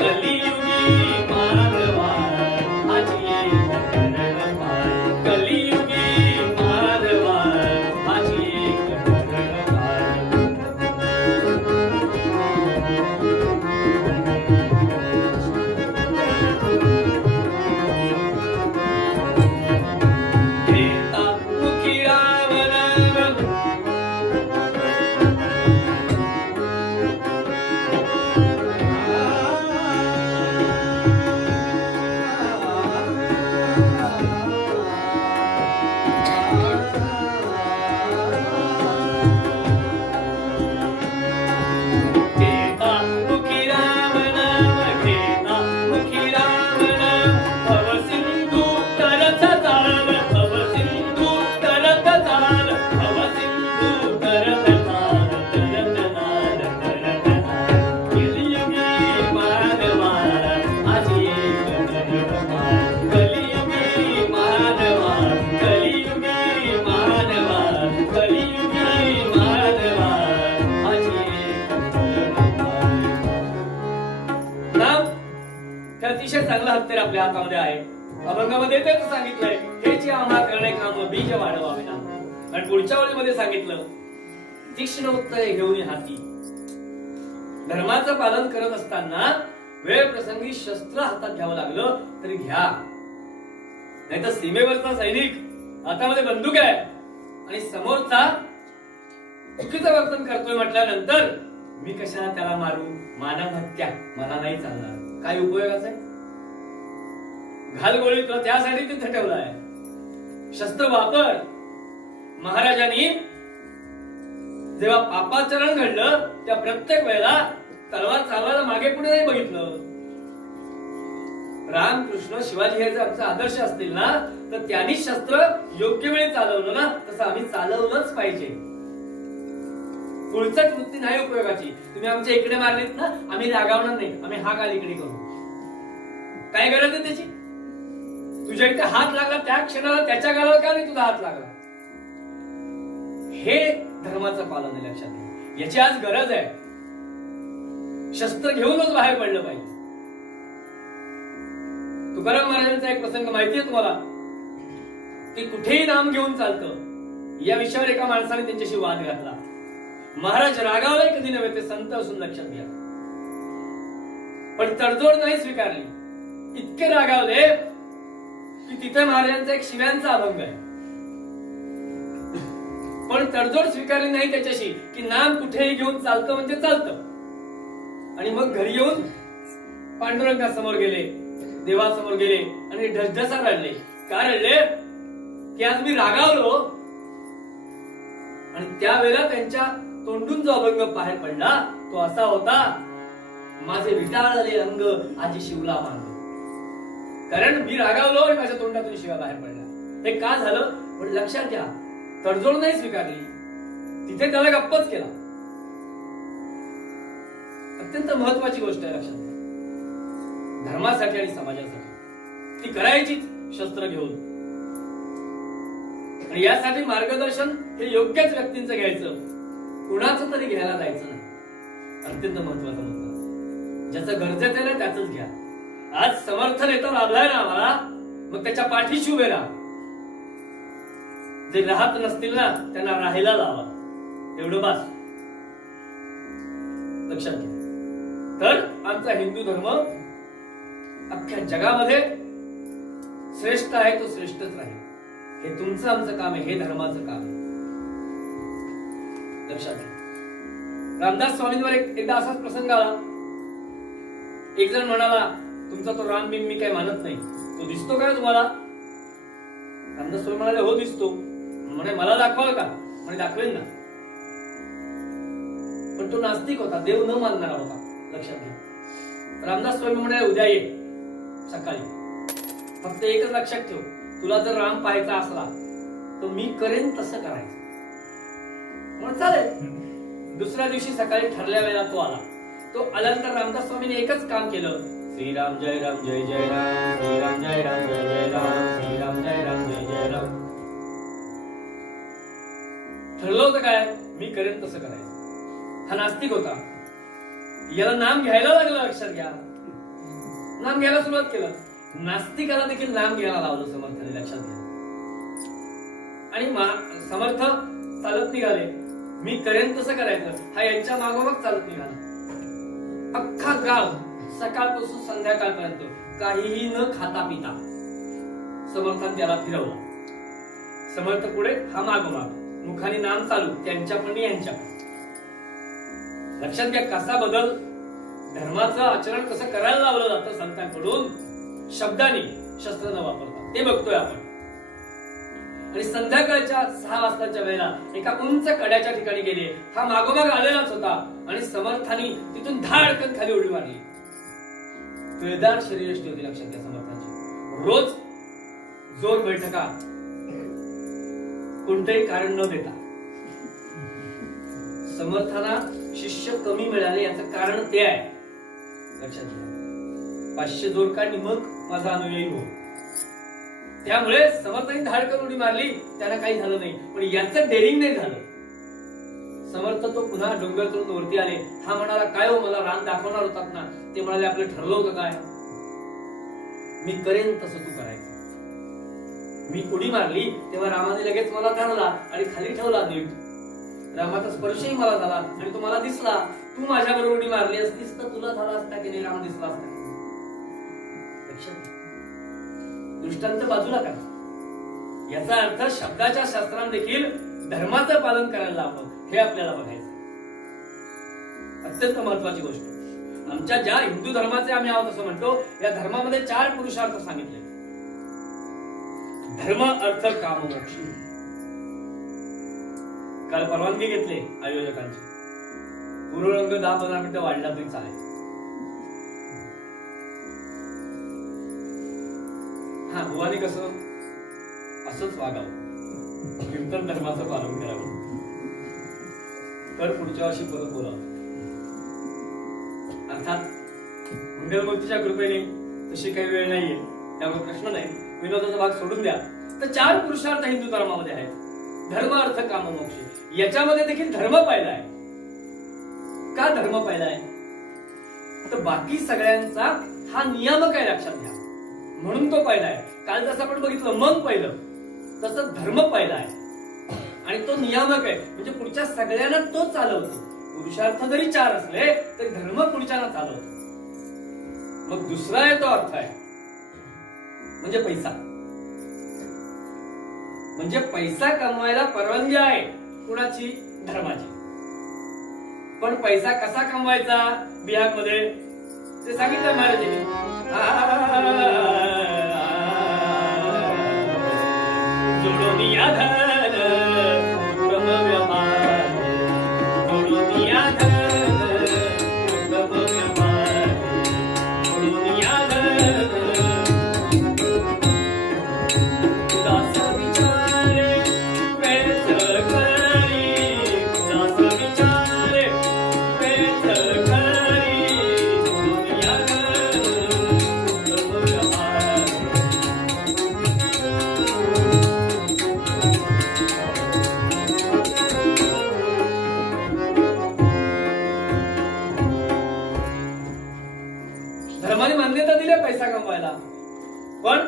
कलियुगी मानवा हाची एक कलियुगी मानवा हाची एक अतिशय चांगला हत्यार आपल्या हातामध्ये आहे. अभंगामध्ये तेच सांगितलंय, हेच आम्हा करणे काम बीज वाढवावे ना. आणि पुढच्या ओळीमध्ये सांगितलं, तीक्ष्ण उत्तरे घेऊन हाती. धर्माचं पालन करत असताना वेळ प्रसंगी शस्त्र हातात घ्यावं लागलं तरी घ्या. नाहीतर सीमेवरचा सैनिक हातामध्ये बंदूक आहे आणि समोरचा चुकीचं वर्तन करतोय म्हटल्यानंतर मी कशाला त्याला मारू, मानवहत्या मला नाही चालणार, काय उपयोगाचं आहे. घालगोळी तुला त्यासाठी तिथे ठेवला आहे. शस्त्र वापर. महाराजांनी जेव्हा पापाचरण घडलं त्या प्रत्येक वेळेला तलवार चालवायला मागे पुढे नाही बघितलं. रामकृष्ण शिवाजी हे जर आमचा आदर्श असतील ना, तर त्यांनी शस्त्र योग्य वेळी चालवलं ना, तसं आम्ही चालवलंच पाहिजे. पुढचट वृत्ती नाही उपयोगाची. तुम्ही आमच्या इकडे मारलीत ना, आम्ही रागावणार नाही, आम्ही हा काल इकडे करू. काय गरज आहे त्याची? तुझ्या इथे हात लागला त्या क्षणाला त्याच्या गालाला का नाही तुझा हात लागला? हे धर्माचं पालन आहे, लक्षात घ्या. याची आज गरज आहे. शस्त्र घेऊनच बाहेर पडलं पाहिजे. तुकाराम महाराजांचा एक प्रसंग माहितीये तुम्हाला, की कुठेही नाम घेऊन चालतं या विषयावर एका माणसाने त्यांच्याशी वाद घातला. महाराज रागावले कधी नव्हे, ते संत असून लक्षात घ्या. पण तडजोड नाही स्वीकारली. इतके रागावले की तिथे महाराजांचा एक शिव्यांचा अभंग आहे, पण तडजोड स्वीकारली नाही त्याच्याशी, की नाम कुठेही घेऊन चालतं म्हणजे चालतं. आणि मग घरी येऊन पांडुरंगासमोर गेले, देवासमोर गेले आणि ढसढसा रडले. का रडले? की आज मी रागावलो. आणि त्यावेळेला त्यांच्या तोंडून जो अभंग बाहेर पडला तो असा होता, माझे विटाळले अंग आजी शिवला मांग. कारण मी रागावलो आणि माझ्या तोंडातून शिवा बाहेर पडला. हे का झालं? पण लक्षात घ्या, तडजोड नाही स्वीकारली, तिथे त्याला गप्पच केला. अत्यंत महत्वाची गोष्ट आहे, लक्षात घ्या. धर्मासाठी आणि समाजासाठी ती करायचीच शस्त्र घेऊन. आणि यासाठी मार्गदर्शन हे योग्यच व्यक्तींचं घ्यायचं, कुणाचं तरी घ्यायला जायचं नाही. अत्यंत महत्वाचा मुद्दा. ज्याचं गरजेचं आहे ना त्याचंच घ्या. आज समर्थ नेता लाभलाय ना आम्हाला, मग त्याच्या पाठीशी उभे राहा. जे राहत नसतील ना त्यांना राहायला लावा, एवढं बास. लक्षात घ्या. तर आमचा हिंदू धर्म अख्ख्या जगामध्ये श्रेष्ठ आहे तो श्रेष्ठच राहील. हे तुमचं आमचं काम आहे, हे धर्माचं काम आहे. लक्षात घ्या. रामदास स्वामींवर एकदा असाच प्रसंग आला. एक जण म्हणाला, तुमचा तो राम बिन मी काही मानत नाही, तो दिसतो काय तुम्हाला? रामदास स्वामी म्हणाले, हो दिसतो. म्हणे मला दाखवाल का? म्हणे दाखवेल ना. पण तो नास्तिक होता, देव न मानणारा होता. लक्षात घ्या. रामदास स्वामी म्हणाले, उद्या ये सकाळी, फक्त एकच लक्षात ठेव, तुला जर राम पाहायचा असला तर मी करेन तसं करायचं. म्हणून चालेल. दुसऱ्या दिवशी सकाळी ठरल्या वेळेला तो आला. तो आल्यानंतर रामदास स्वामीने एकच काम केलं, श्रीराम जय राम जय जय राम, श्रीराम जय राम जय जय राम, श्रीराम जय राम जय जय राम. ठरलं होतं काय? मी करेन तसं करायचं. हा नास्तिक होता. याला नाम घ्यायला लागलं. लक्षात घ्या. नाम घ्यायला सुरुवात केलं. नास्तिकाला देखील नाम घ्यायला लावलं समर्थाने. लक्षात घ्या. आणि समर्थ चालत निघाले, मी करेन तसं करायचं. हा यांच्या मागोमाग चालत निघाला. अख्खा गाव सकाळपासून संध्याकाळपर्यंत काहीही न खाता पिता समर्थाने त्याला फिरवला. समर्थ पुढे, हा मागोमाग, मुखाने नाम चालू, त्यांच्या पण यांच्या. लक्षात घ्या कसा बदल. धर्माचं आचरण कसं करायला लावलं जातं संतांकडून, शब्दांनी, शस्त्र न वापरता. ते बघतोय आपण. आणि संध्याकाळच्या 6 वाजताच्या वेळेला एका उंच कड्याच्या ठिकाणी गेले. हा मागोमाग आलेलाच होता आणि समर्थांनी तिथून धाडकन खाली उडी मारली. पिळदार शरीरयष्टी होती. लक्षात घ्या समर्थांची. रोज जोर बैठका, कोणतेही कारण न देता. समर्थांना शिष्य कमी मिळाले याचं कारण ते आहे. लक्षात घ्या. 500 जोर काढली मग माझा अनुयायी हो. त्यामुळे समर्थांनी धाडकन उडी मारली, त्यांना काही झालं नाही. पण याचं डेअरिंग नाही झालं. समर्थ तो पुन्हा डोंगर चढून वरती आले. हा म्हणाला, काय हो, मला रान दाखवणार होतात ना? ते म्हणाले, आपलं ठरलं होतं काय? मी करेन तसं तू करायचं. मी उडी मारली तेव्हा रामाने लगेच मला धरला आणि खाली ठेवला नीट. रामाचा स्पर्शही मला झाला आणि तो मला दिसला. तू माझ्याबरोबर उडी मारली असतीस तर तुला झाला असता की नाही, राम दिसला असता. लक्षात. दृष्टांत बाजूला करा. याचा अर्थ शब्दाच्या शास्त्रांत देखील धर्माचं पालन करायला लावलं, हे आपल्याला बघायचं. अत्यंत महत्वाची गोष्ट. आमच्या ज्या हिंदू धर्माचे आम्ही आहोत असं म्हणतो, या धर्मामध्ये 4 पुरुषार्थ सांगितले. धर्म, अर्थ, काम, मोक्ष. काल परवानगी घेतली आयोजकांची. पूर्वरंग 10-15 मिनिटं वाढला तरी चालेल. हा, बुवानी कसं असंच वागावं, कीर्तन धर्माचं पालन करावं, तर पुढच्या वर्षी परत बोलावं. अर्थात मंगलमूर्तीच्या कृपेने तशी काही वेळ नाहीये, त्यामुळे प्रश्न नाही. विनोदाचा भाग सोडून द्या. तर 4 पुरुषार्थ हिंदू धर्मामध्ये आहेत. धर्म, अर्थ, काम, मोक्ष. याच्यामध्ये देखील धर्म पहिला आहे. का धर्म पहिला आहे? तर बाकी सगळ्यांचा हा नियामक आहे. लक्षात घ्या. म्हणून तो पहिला आहे. काल जसं आपण बघितलं मन पहिलं, तसं धर्म पहिला आहे आणि तो नियामक आहे. म्हणजे पुढच्या सगळ्यांना तो चालवतो. पुरुषार्थ जरी 4 असले तरी धर्म पुढच्याला चालवतो. मग दुसरा आहे तो अर्थ आहे, म्हणजे पैसा. म्हणजे पैसा कमवायला परवानगी आहे. कुणाची? धर्माची. पण पैसा कसा कमवायचा बिहारमध्ये ते सांगितलं महाराजांनी. जोडोनिया धन उत्तम व्यापार, जोडोनिया धन उत्तम व्यापार, जोडोनिया धन. उदास विचारे व्यर्थ करी, उदास विचारे व्यर्थ करी, जोडोनिया धन उत्तम व्यापार. धर्माने मान्यता दिली पैसा कमवायला, पण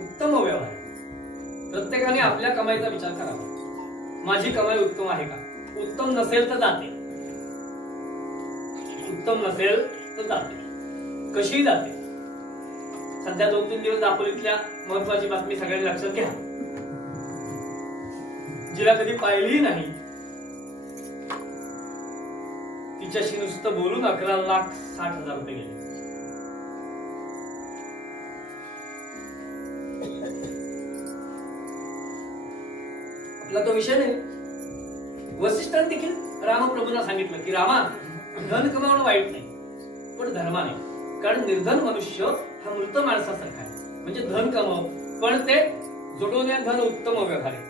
उत्तम व्यवहार. प्रत्येकाने आपल्या कमाईचा विचार करावा. माझी कमाई उत्तम आहे का? उत्तम नसेल तर जाते. उत्तम नसेल तर जाते. कशी जाते? सध्या 2-3 दिवस दापोलीतल्या महत्वाची बातमी सगळ्यांनी लक्षात घ्या, जिला कधी पाहिलीही नाही तिच्याशी नुसतं बोलून 11,60,000 रुपये गेले. आपला तो विषय नाही. वसिष्ठांनी देखील रामप्रभूंना सांगितलं की रामा, धन कमावणं वाईट नाही, पण धर्माने. कारण निर्धन मनुष्य हा मृत माणसासारखा आहे. म्हणजे धन कमाव, पण ते जोडवण्या धन उत्तम व्यवहार आहे.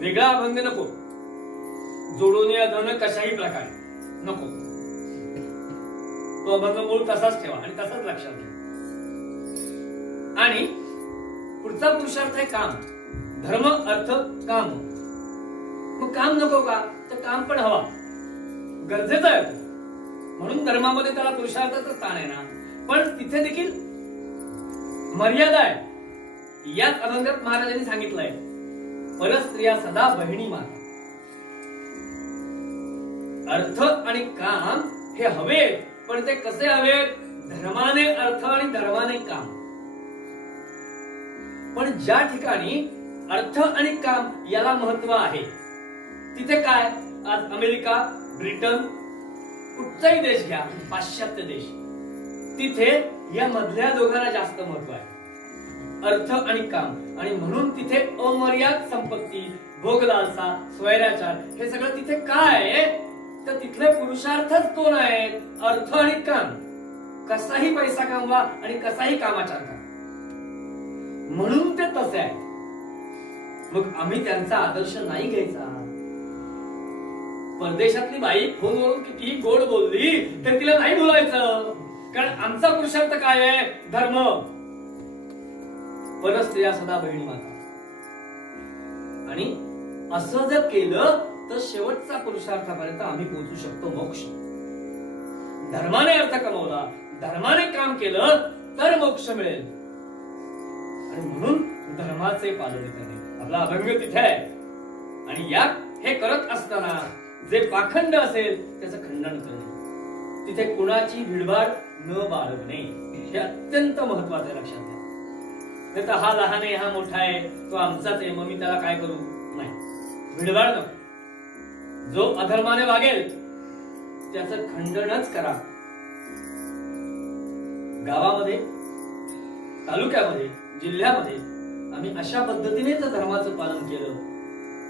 वेगळा अभंग नको, जोडवण्या धन कशाही प्रकारे नको. तो अभंग मूळ तसाच ठेवा आणि तसाच लक्षात घ्या. आणि पुढचा पुरुषार्थ आहे काम. धर्म, अर्थ, काम. मग काम नको का? तर काम पण हवा, गरजेचं आहे. म्हणून धर्मामध्ये त्याला पुरुषार्थाचं स्थान आहे ना. पण तिथे देखील मर्यादा आहे. याच अभंगात महाराजांनी सांगितलंय, परस्त्रिया सदा बहिणी माता. अर्थ आणि काम हे हवेत, पण ते कसे हवेत? धर्माने अर्थ आणि धर्माने काम. पण ज्या ठिकाणी अर्थ आणि काम याला महत्व आहे तिथे काय? आज अमेरिका, ब्रिटन, कुठचाही देश घ्या, पाश्चात्य देश, तिथे या मधल्या दोघांना जास्त महत्व आहे, अर्थ आणि काम. आणि म्हणून तिथे अमर्याद संपत्ती, भोगलालसा, स्वैराचार हे सगळं तिथे काय आहे? तर तिथले पुरुषार्थच दोन आहेत, अर्थ आणि काम. कसाही पैसा कमवा आणि कसाही कामाचार करा. म्हणून ते तसे आहे. मग आम्ही त्यांचा आदर्श नाही घ्यायचा. परदेशातली बाई फोनवरून कितीही गोड बोलली तर तिला नाही बोलायचं. कारण आमचा पुरुषार्थ काय आहे? धर्म. परस्त्रिया सदा बहिणी माता. आणि असं जर केलं तर शेवटचा पुरुषार्थापर्यंत आम्ही पोहोचू शकतो, मोक्ष. धर्माने अर्थ कमवला, धर्माने काम केलं तर मोक्ष मिळेल. आणि म्हणून धर्माचे पालन करणे. आपला अभंग तिथे आहे. आणि या हे करत असताना जे पाखंड असेल त्याचं खंडन करणे. तिथे कुणाची भिडभाड न बाळगणे हे अत्यंत महत्वाचं आहे, लक्षात घ्या. नाही तर हा लहान आहे, हा मोठा आहे, तो आमचाच आहे, मग मी त्याला काय करू? नाही, भिडभाड नको. जो अधर्माने वागेल त्याचं खंडनच करा. गावामध्ये, तालुक्यामध्ये, जिल्ह्यामध्ये आम्ही अशा पद्धतीने जर धर्माचं पालन केलं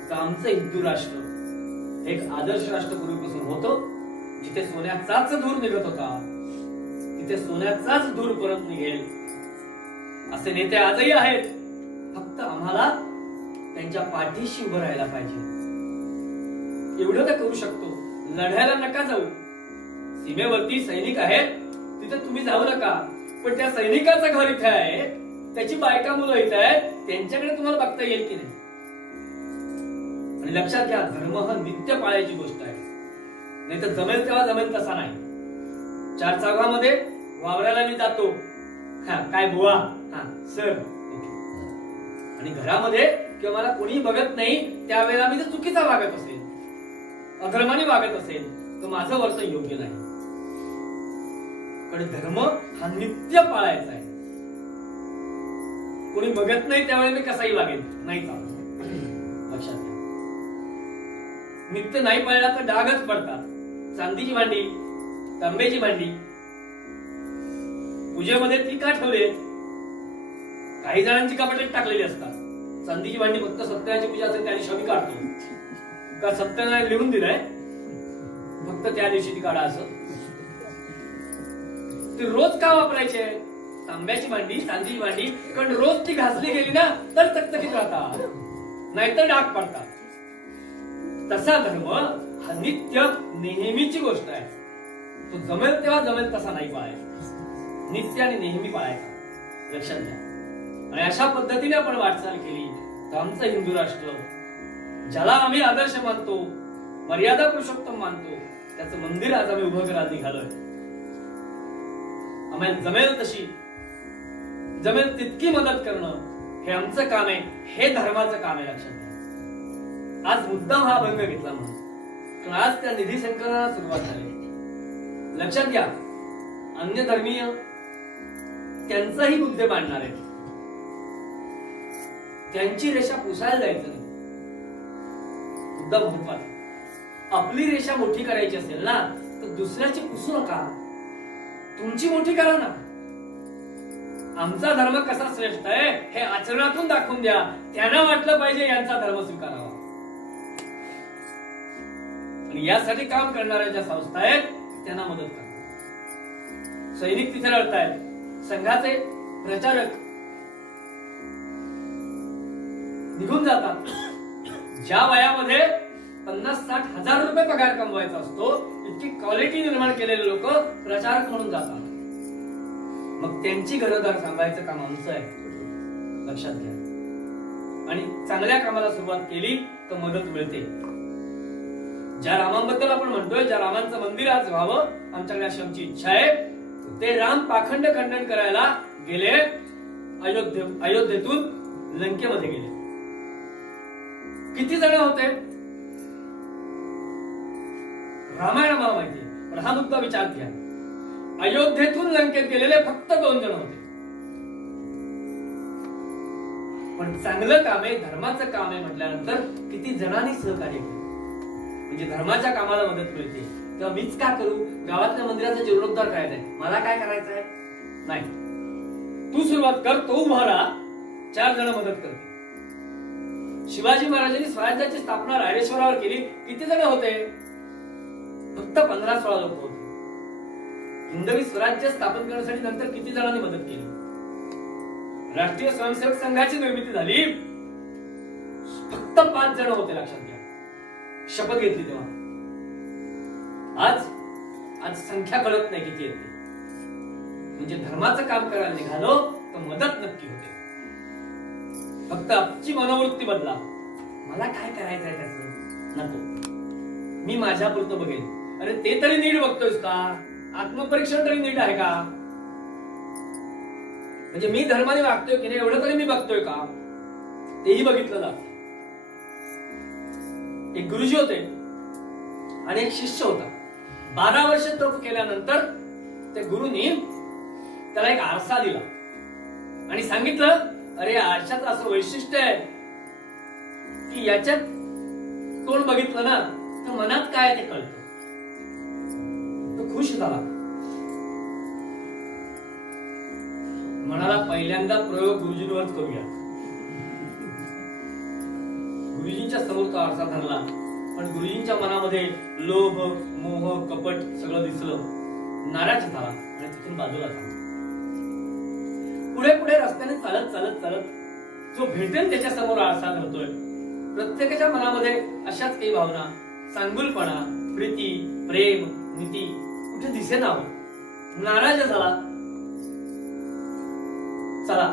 तर आमचं हिंदू राष्ट्र एक आदर्श राष्ट्र पूर्वीपासून होतं. जिथे सोन्याचाच धूर निघत होता तिथे सोन्याचाच धूर परत निघेल. असे नेते आजही आहेत. फक्त आम्हाला त्यांच्या पाठीशी उभं राहायला पाहिजे. एवढं तर करू शकतो. लढायला नका जाऊ. सीमेवरती सैनिक आहेत तिथे तुम्ही जाऊ नका. पण त्या सैनिकाचं घर इथे आहे, त्याची बायका मुलं इथे आहेत, त्यांच्याकडे तुम्हाला बघता येईल की नाही? आणि लक्षात घ्या, धर्म हा नित्य पाळायची गोष्ट आहे. नाही तर जमेल तेव्हा जमेल तसा नाही. 4 चौघामध्ये वावराला मी जातो, हा काय बुवा, हा सर, आणि घरामध्ये किंवा मला कोणी बघत नाही त्यावेळेला मी जर चुकीचा वागत असेल, अधर्माने वागत असेल तर माझं वर्तन योग्य नाही. कारण धर्म हा नित्य पाळायचा आहे. कोणी बघत नाही त्यावेळेला मी कसाही वागेल, नाही चालत. लक्षात घ्या, नित्य नाही पाळला तर डागच पडतात. चांदीची भांडी, तांब्याची भांडी पूजेमध्ये ती का ठेवले? काही जणांची कपाटात टाकलेली असतात. चांदीची भांडी फक्त सत्यनारायणाची पूजा असेल त्या दिवशी आम्ही काढतो. का सत्यनारायण लिहून दिलंय फक्त त्या दिवशी ती काढा असं? ती रोज का वापरायचे? तांब्याची भांडी, चांदीची भांडी, कारण रोज ती घासली गेली ना तर चकचकीत राहतात, नाहीतर डाग पडतात. तसा धर्म हा नित्य नेहमीची गोष्ट आहे. तो जमेल तेव्हा जमेल तसा नाही पाळायचा, नित्य आणि नेहमी पाळायचा. लक्षात घ्या. आणि अशा पद्धतीने आपण वाटचाल केली तर आमचं हिंदू राष्ट्र, ज्याला आम्ही आदर्श मानतो, मर्यादा पुरुषोत्तम मानतो, त्याचं मंदिर आज आम्ही उभं करायला निघालोय. आम्हाला जमेल तशी, जमेल तितकी मदत करणं हे आमचं काम आहे, हे धर्माचं काम आहे. लक्षात घ्या. आज मुद्दाम हा अभंग घेतला म्हणून, पण आज त्या निधी संकलनाला सुरुवात झाली. लक्षात घ्या, अन्य धर्मीय त्यांचाही मुद्दे मांडणार आहेत. त्यांची रेषा पुसायला जायचं नाही. मुद्दा महत्वाचा. आपली रेषा मोठी करायची असेल ना तर दुसऱ्याची पुसू नका, तुमची मोठी करा ना. आमचा धर्म कसा श्रेष्ठ आहे हे आचरणातून दाखवून द्या. त्यांना वाटलं पाहिजे यांचा धर्म स्वीकारावा. आणि यासाठी काम करणाऱ्या ज्या संस्था आहेत त्यांना मदत करा. सैनिक तिथे लढतायत, संघाचे प्रचारक निघून जातात. ज्या वयामध्ये 50-60 हजार रुपये पगार कमवायचा असतो इतकी क्वालिटी निर्माण केलेले लोक प्रचारक म्हणून जातात. मग त्यांची घरदार सांभाळायचं काम आमचं आहे, लक्षात घ्या. आणि चांगल्या कामाला सुरुवात केली तर मदत मिळते. ज्या रामांबद्दल आपण म्हणतोय, ज्या रामांचं मंदिर आज व्हावं आमच्याकडे अशी आमची इच्छा आहे, ते राम पाखंड खंडन करायला गेले. अयोध्येतून लंकेमध्ये गेले. किती जण होते रामायण मला माहिती, पण हा मुद्दा विचारात घ्या. अयोध्येतून लंकेत गेलेले फक्त 2 जण होते. पण चांगलं काम आहे, धर्माचं काम आहे म्हटल्यानंतर किती जणांनी सहकार्य केलं. म्हणजे धर्माच्या कामाला मदत मिळते. तेव्हा मीच का करू, गावातल्या मंदिराचा जीर्णोद्धार करायचा आहे, मला काय करायचं आहे? नाही, तू सुरुवात कर, तो उभा राहा, 4 जण मदत करते. शिवाजी महाराजांनी स्वराज्याची स्थापना रायरेश्वरावर केली. किती जण होते? फक्त 15-16 लोक होते. हिंदवी स्वराज्य स्थापन करण्यासाठी नंतर किती जणांनी मदत केली? राष्ट्रीय स्वयंसेवक संघाची निर्मिती झाली, फक्त 5 जण होते. लक्षात घ्या, शपथ घेतली तेव्हा. आज संख्या कळत नाही किती येते. म्हणजे धर्माचं काम करायला निघालो तर मदत नक्की होते. फक्त आजची मनोवृत्ती बदला. मला काय करायचंय त्याचं नको, मी माझ्या पुरतं बघेन. अरे ते तरी नीट बघतोयस का? आत्मपरीक्षण तरी नीट आहे का? म्हणजे मी धर्माने वागतोय की नाही एवढं तरी मी बघतोय का? तेही बघितलं जात. एक गुरुजी होते आणि एक शिष्य होता. 12 वर्ष तप केल्यानंतर त्या गुरुनी त्याला एक आरसा दिला आणि सांगितलं, अरे आरशाचं असं वैशिष्ट्य आहे की याच्यात तोंड बघितलं ना तर मनात काय ते कळतं. तो खुश झाला. म्हणाला, पहिल्यांदा प्रयोग गुरुजींवरच करूया. गुरुजींच्या समोर तो आरसा धरला, पण गुरुजींच्या मनामध्ये लोभ, मोह, कपट सगळं दिसलं. नाराज झाला आणि तिथून बाजूला झाला. पुढे पुढे रस्त्याने चालत चालत चालत जो भेटेल त्याच्या समोर आरसा धरतोय. प्रत्येकाच्या मनामध्ये अशाच काही भावना, चांगुलपणा, प्रीती, प्रेम, नीती कुठे दिसेना. नाराज झाला. चला,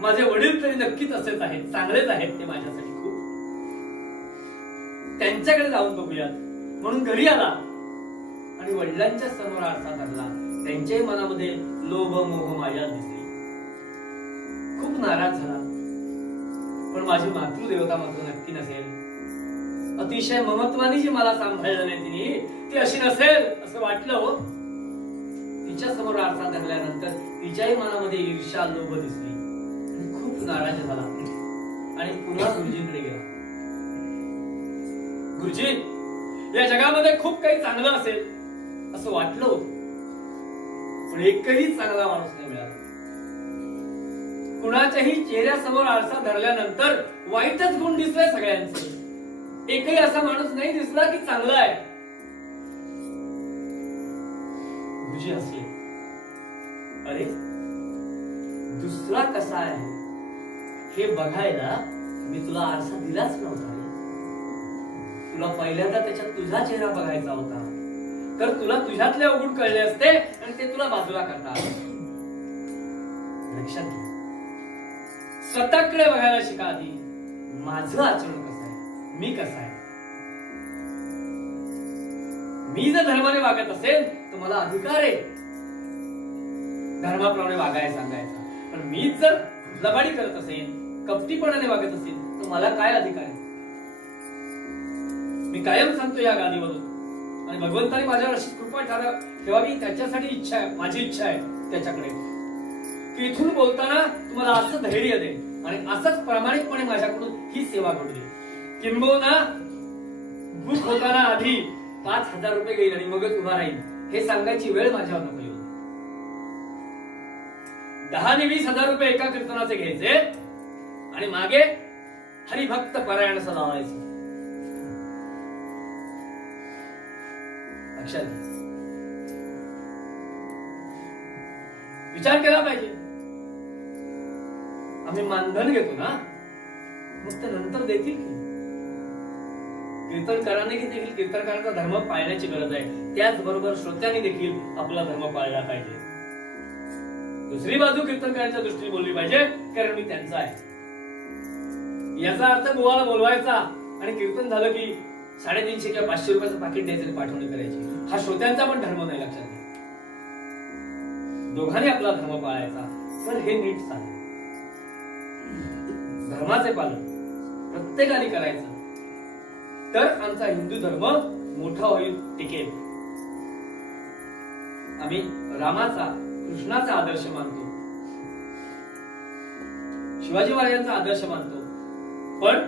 माझे वडील तरी नक्कीच असेच आहेत, चांगलेच आहेत ते माझ्यासाठी खूप, त्यांच्याकडे जाऊन बघूयात म्हणून घरी आला आणि वडिलांच्या समोर आरसा धरला. त्यांच्याही मनामध्ये लोभ, मोह, माया दिसली. खूप नाराज झाला. पण माझी मातृदेवता मात्र नक्की नसेल. अतिशय ममत्वाने जी मला सांभाळलं नाही तिने, ती अशी नसेल असं वाटलं हो. तिच्या समोर आरसा धरल्यानंतर तिच्याही मनामध्ये ईर्ष्या, लोभ दिसली आणि खूप नाराज झाला आणि पुन्हा गुरुजींकडे गेला. गुरुजी, या जगामध्ये खूप काही चांगलं असेल असं वाटलं होतं, पण एकही चांगला माणूस नाही मिळाला. कुणाच्याही चेहऱ्यासमोर आरसा धरल्यानंतर वाईटच गुण दिसले सगळ्यांचे. एकही असा माणूस नाही दिसला की चांगला आहे. गुरुजी हसले. अरे, दुसरा कसा आहे हे बघायला मी तुला आरसा दिलाच नव्हता. तुला पहिल्यांदा त्याच्यात तुझा चेहरा बघायचा होता, तर तुला तुझ्यातले अवगुण कळले असते आणि ते तुला बाजूला करता आले. लक्षात घे, स्वतःकडे बघायला शिका आधी. माझं आचरण कसं आहे, मी कसा आहे. मी जर धर्माने वागत असेल तर मला अधिकार आहे धर्माप्रमाणे वागायला सांगायचा. पण मी जर लबाडी करत असेल, कपटीपणाने वागत असेल तर मला काय अधिकार आहे? मी कायम सांगतो या गादीवरून, आणि भगवंताने माझ्यावर अशी कृपा ठेवावी त्याच्यासाठी इच्छा आहे, माझी इच्छा आहे त्याच्याकडे. की इथून बोलताना तुम्हाला असं धैर्य दे आणि असंच प्रामाणिकपणे माझ्याकडून ही सेवा घडू दे. किंबहुना भूक होताना आधी 5,000 रुपये घेईल आणि मगच उभा राहील हे सांगायची वेळ माझ्यावर नको येऊ. 10 आणि 20,000 रुपये एका कीर्तनाचे घ्यायचे आणि मागे हरिभक्त पारायण असं लावायचं. लक्षात घ्या. विचार केला पाहिजे. आम्ही मानधन घेतो ना, मग ते नंतर देतील की. कीर्तनकारांनी देखील कीर्तनकारांचा धर्म पाळण्याची गरज आहे. त्याचबरोबर श्रोत्यांनी देखील आपला धर्म पाळला पाहिजे. दुसरी बाजू कीर्तनकारांच्या दृष्टीने बोलली पाहिजे, कारण मी त्यांचा आहे. याचा अर्थ गोवाला बोलवायचा आणि कीर्तन झालं की 350 किंवा 500 रुपयाचं पाकिट द्यायचं आणि पाठवणी करायची. हा श्रोत्यांचा पण धर्म नाही. लक्षात घ्या. दोघांनी आपला धर्म पाळायचा. पण हे नीट सांग. धर्माचे पालन प्रत्येकाने करायचं, तर आमचा हिंदू धर्म मोठा होईल, टिकेल. आम्ही रामाचा, कृष्णाचा आदर्श मानतो, शिवाजी महाराजांचा आदर्श मानतो. पण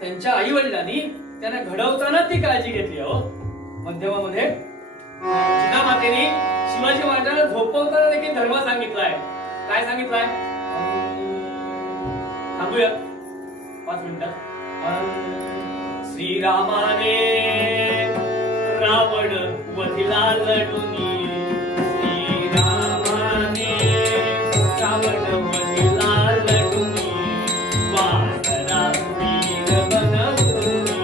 त्यांच्या आई वडिलांनी त्यांना घडवताना ती काळजी घेतली. हो, मध्यमामध्ये जिजामातेने शिवाजी महाराजांना झोपवताना देखील धर्म सांगितलाय. काय सांगितलाय? थांबूया 5 मिनिटात. श्रीरामाने रावण वधिला लढुनी, श्रीरामाने रावण वधिला लढुनी, वासरा वीर बनवुनी,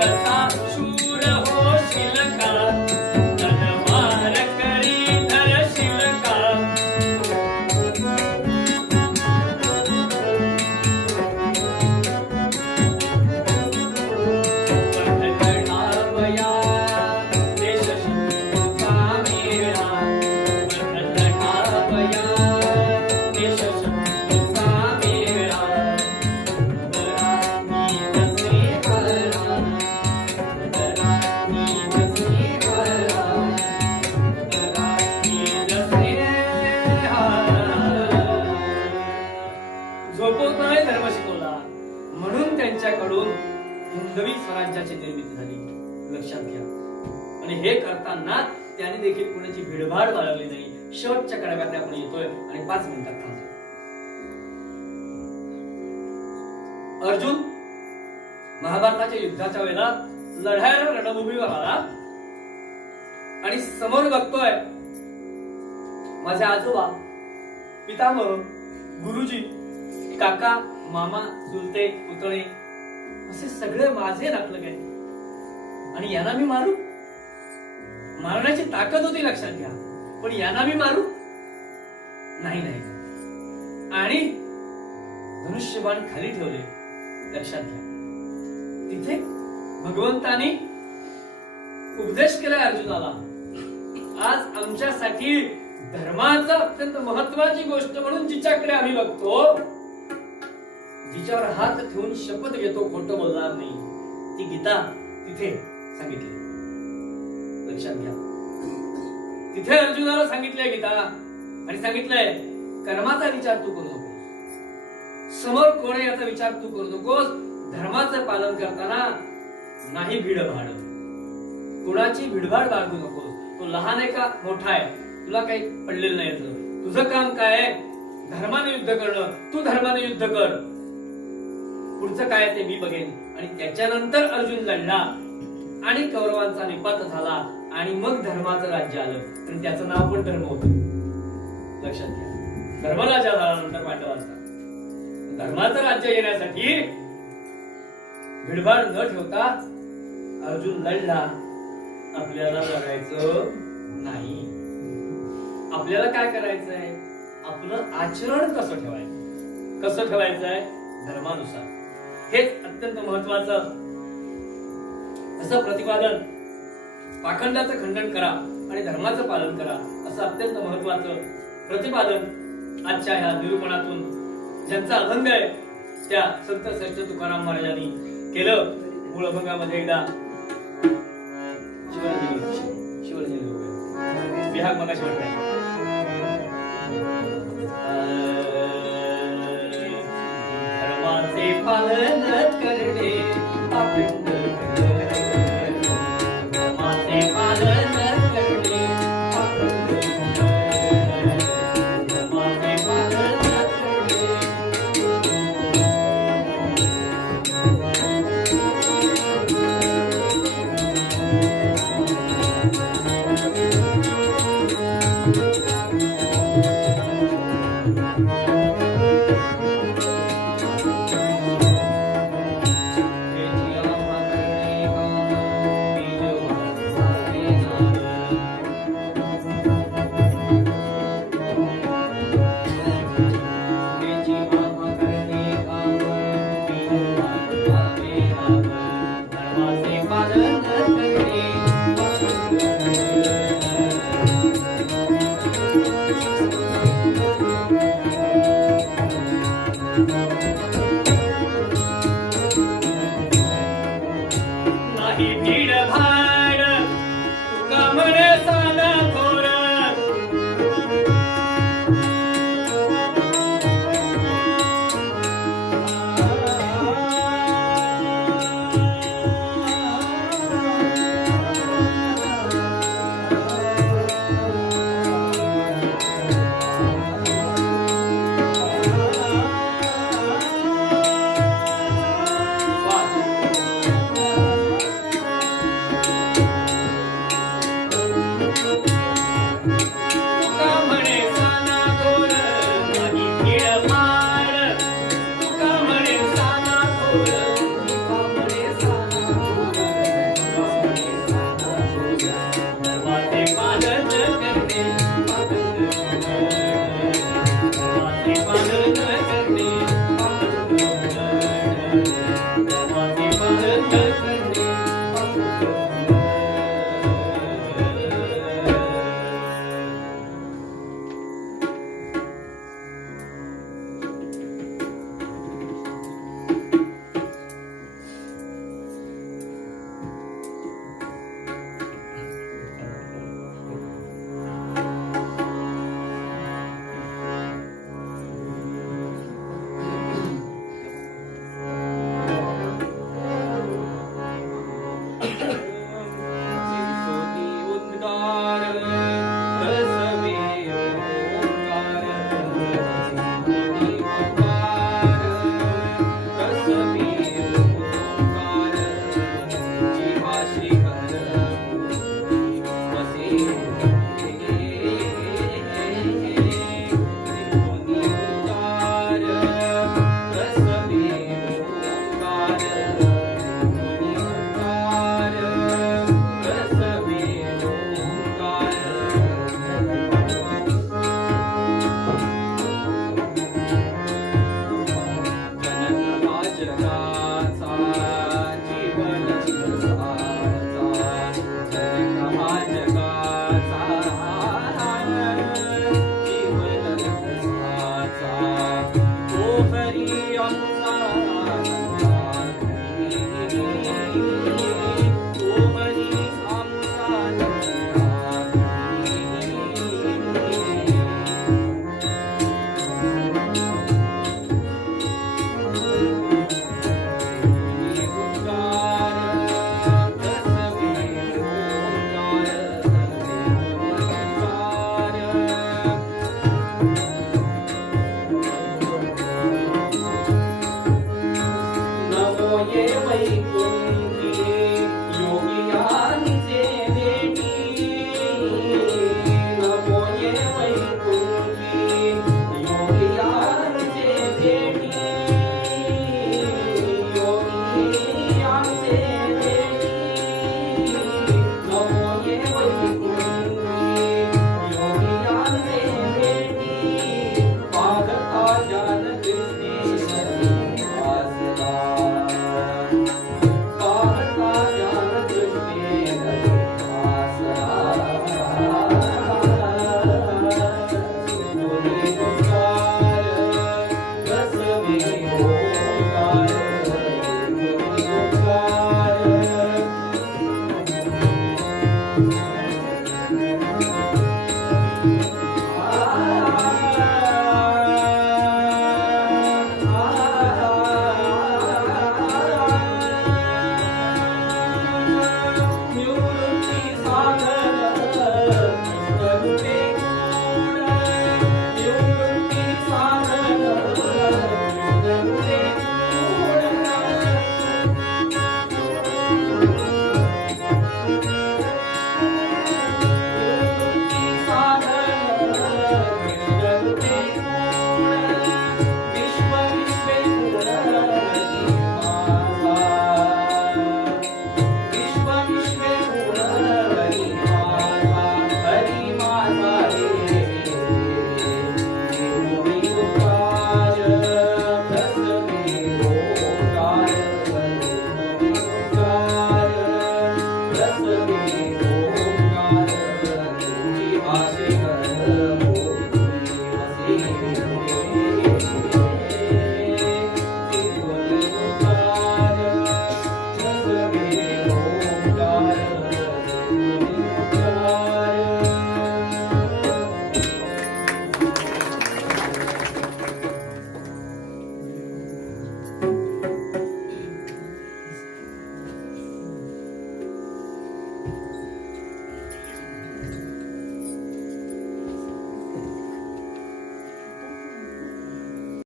तसा शूर होशील का, तलवार करी धरशील का. झोपवताना धर्म शिकवला, म्हणून त्यांच्याकडून हिंदवी स्वराज्याची निर्मिती झाली. लक्षात घ्या. आणि हे करताना त्याने देखील कोणाची भिडभाड बाळगली नाही. शेवटच्या कडव्यात आपण येतोय आणि 5 मिनिटात थांबतो. अर्जुन महाभारताच्या युद्धाच्या वेळेला लढायला रणभूमीवर आला आणि समोर बघतोय माझे आजोबा, पितामह, गुरुजी, काका, मामा, चुलते, पुतणे असे सगळे माझे नातलग आहेत. आणि यांना मी मारू? मारण्याची ताकद होती, लक्षात घ्या. पण यांना मी मारू? नाही. आणि धनुष्यबाण खाली ठेवले. लक्षात घ्या. तिथे भगवंतानी उपदेश केलाय अर्जुनाला. आज आमच्यासाठी धर्माचा अत्यंत महत्वाची गोष्ट म्हणून जिच्याकडे आम्ही बघतो, जिच्यावर हात ठेवून शपथ घेतो खोटं बोलणार नाही, ती गीता तिथे सांगितली. लक्षात घ्या. तिथे अर्जुनाला सांगितलंय गीता आणि सांगितलंय कर्माचा विचार तू करू नकोस, समोर कोण आहे याचा विचार तू करू नकोस. धर्माचं पालन करताना नाही भीडभाड, कुणाची भीडभाड बाळगू नकोस. तो लहान आहे का मोठा आहे तुला काही पडलेलं नाही. तुझं काम काय आहे? धर्माने युद्ध करणं. तू धर्माने युद्ध कर. पुढचं काय ते मी बघेन. आणि त्याच्यानंतर अर्जुन लढला आणि कौरवांचा निपात झाला आणि मग धर्माचं राज्य आलं. आणि त्याचं नाव पण धर्म होतं. लक्षात घ्या. धर्मराजा झाल्यानंतर पांडवांचा धर्माचं राज्य येण्यासाठी भिडभाड न ठेवता अर्जुन लढला. आपल्याला लढायचं नाही. आपल्याला काय करायचंय? आपलं आचरण कसं ठेवायचं? कसं ठेवायचंय? धर्मानुसार. हेच अत्यंत महत्वाचं असं प्रतिपादन. पाखंडाचं खंडन करा आणि धर्माचं पालन करा असं अत्यंत महत्वाचं प्रतिपादन आजच्या ह्या निरूपणातून ज्यांचा अभंग आहे त्या संत श्रेष्ठ तुकाराम महाराजांनी केलं. मूळ अभंगामध्ये एकदा शिवराजी विहाग मगाशी म्हटलं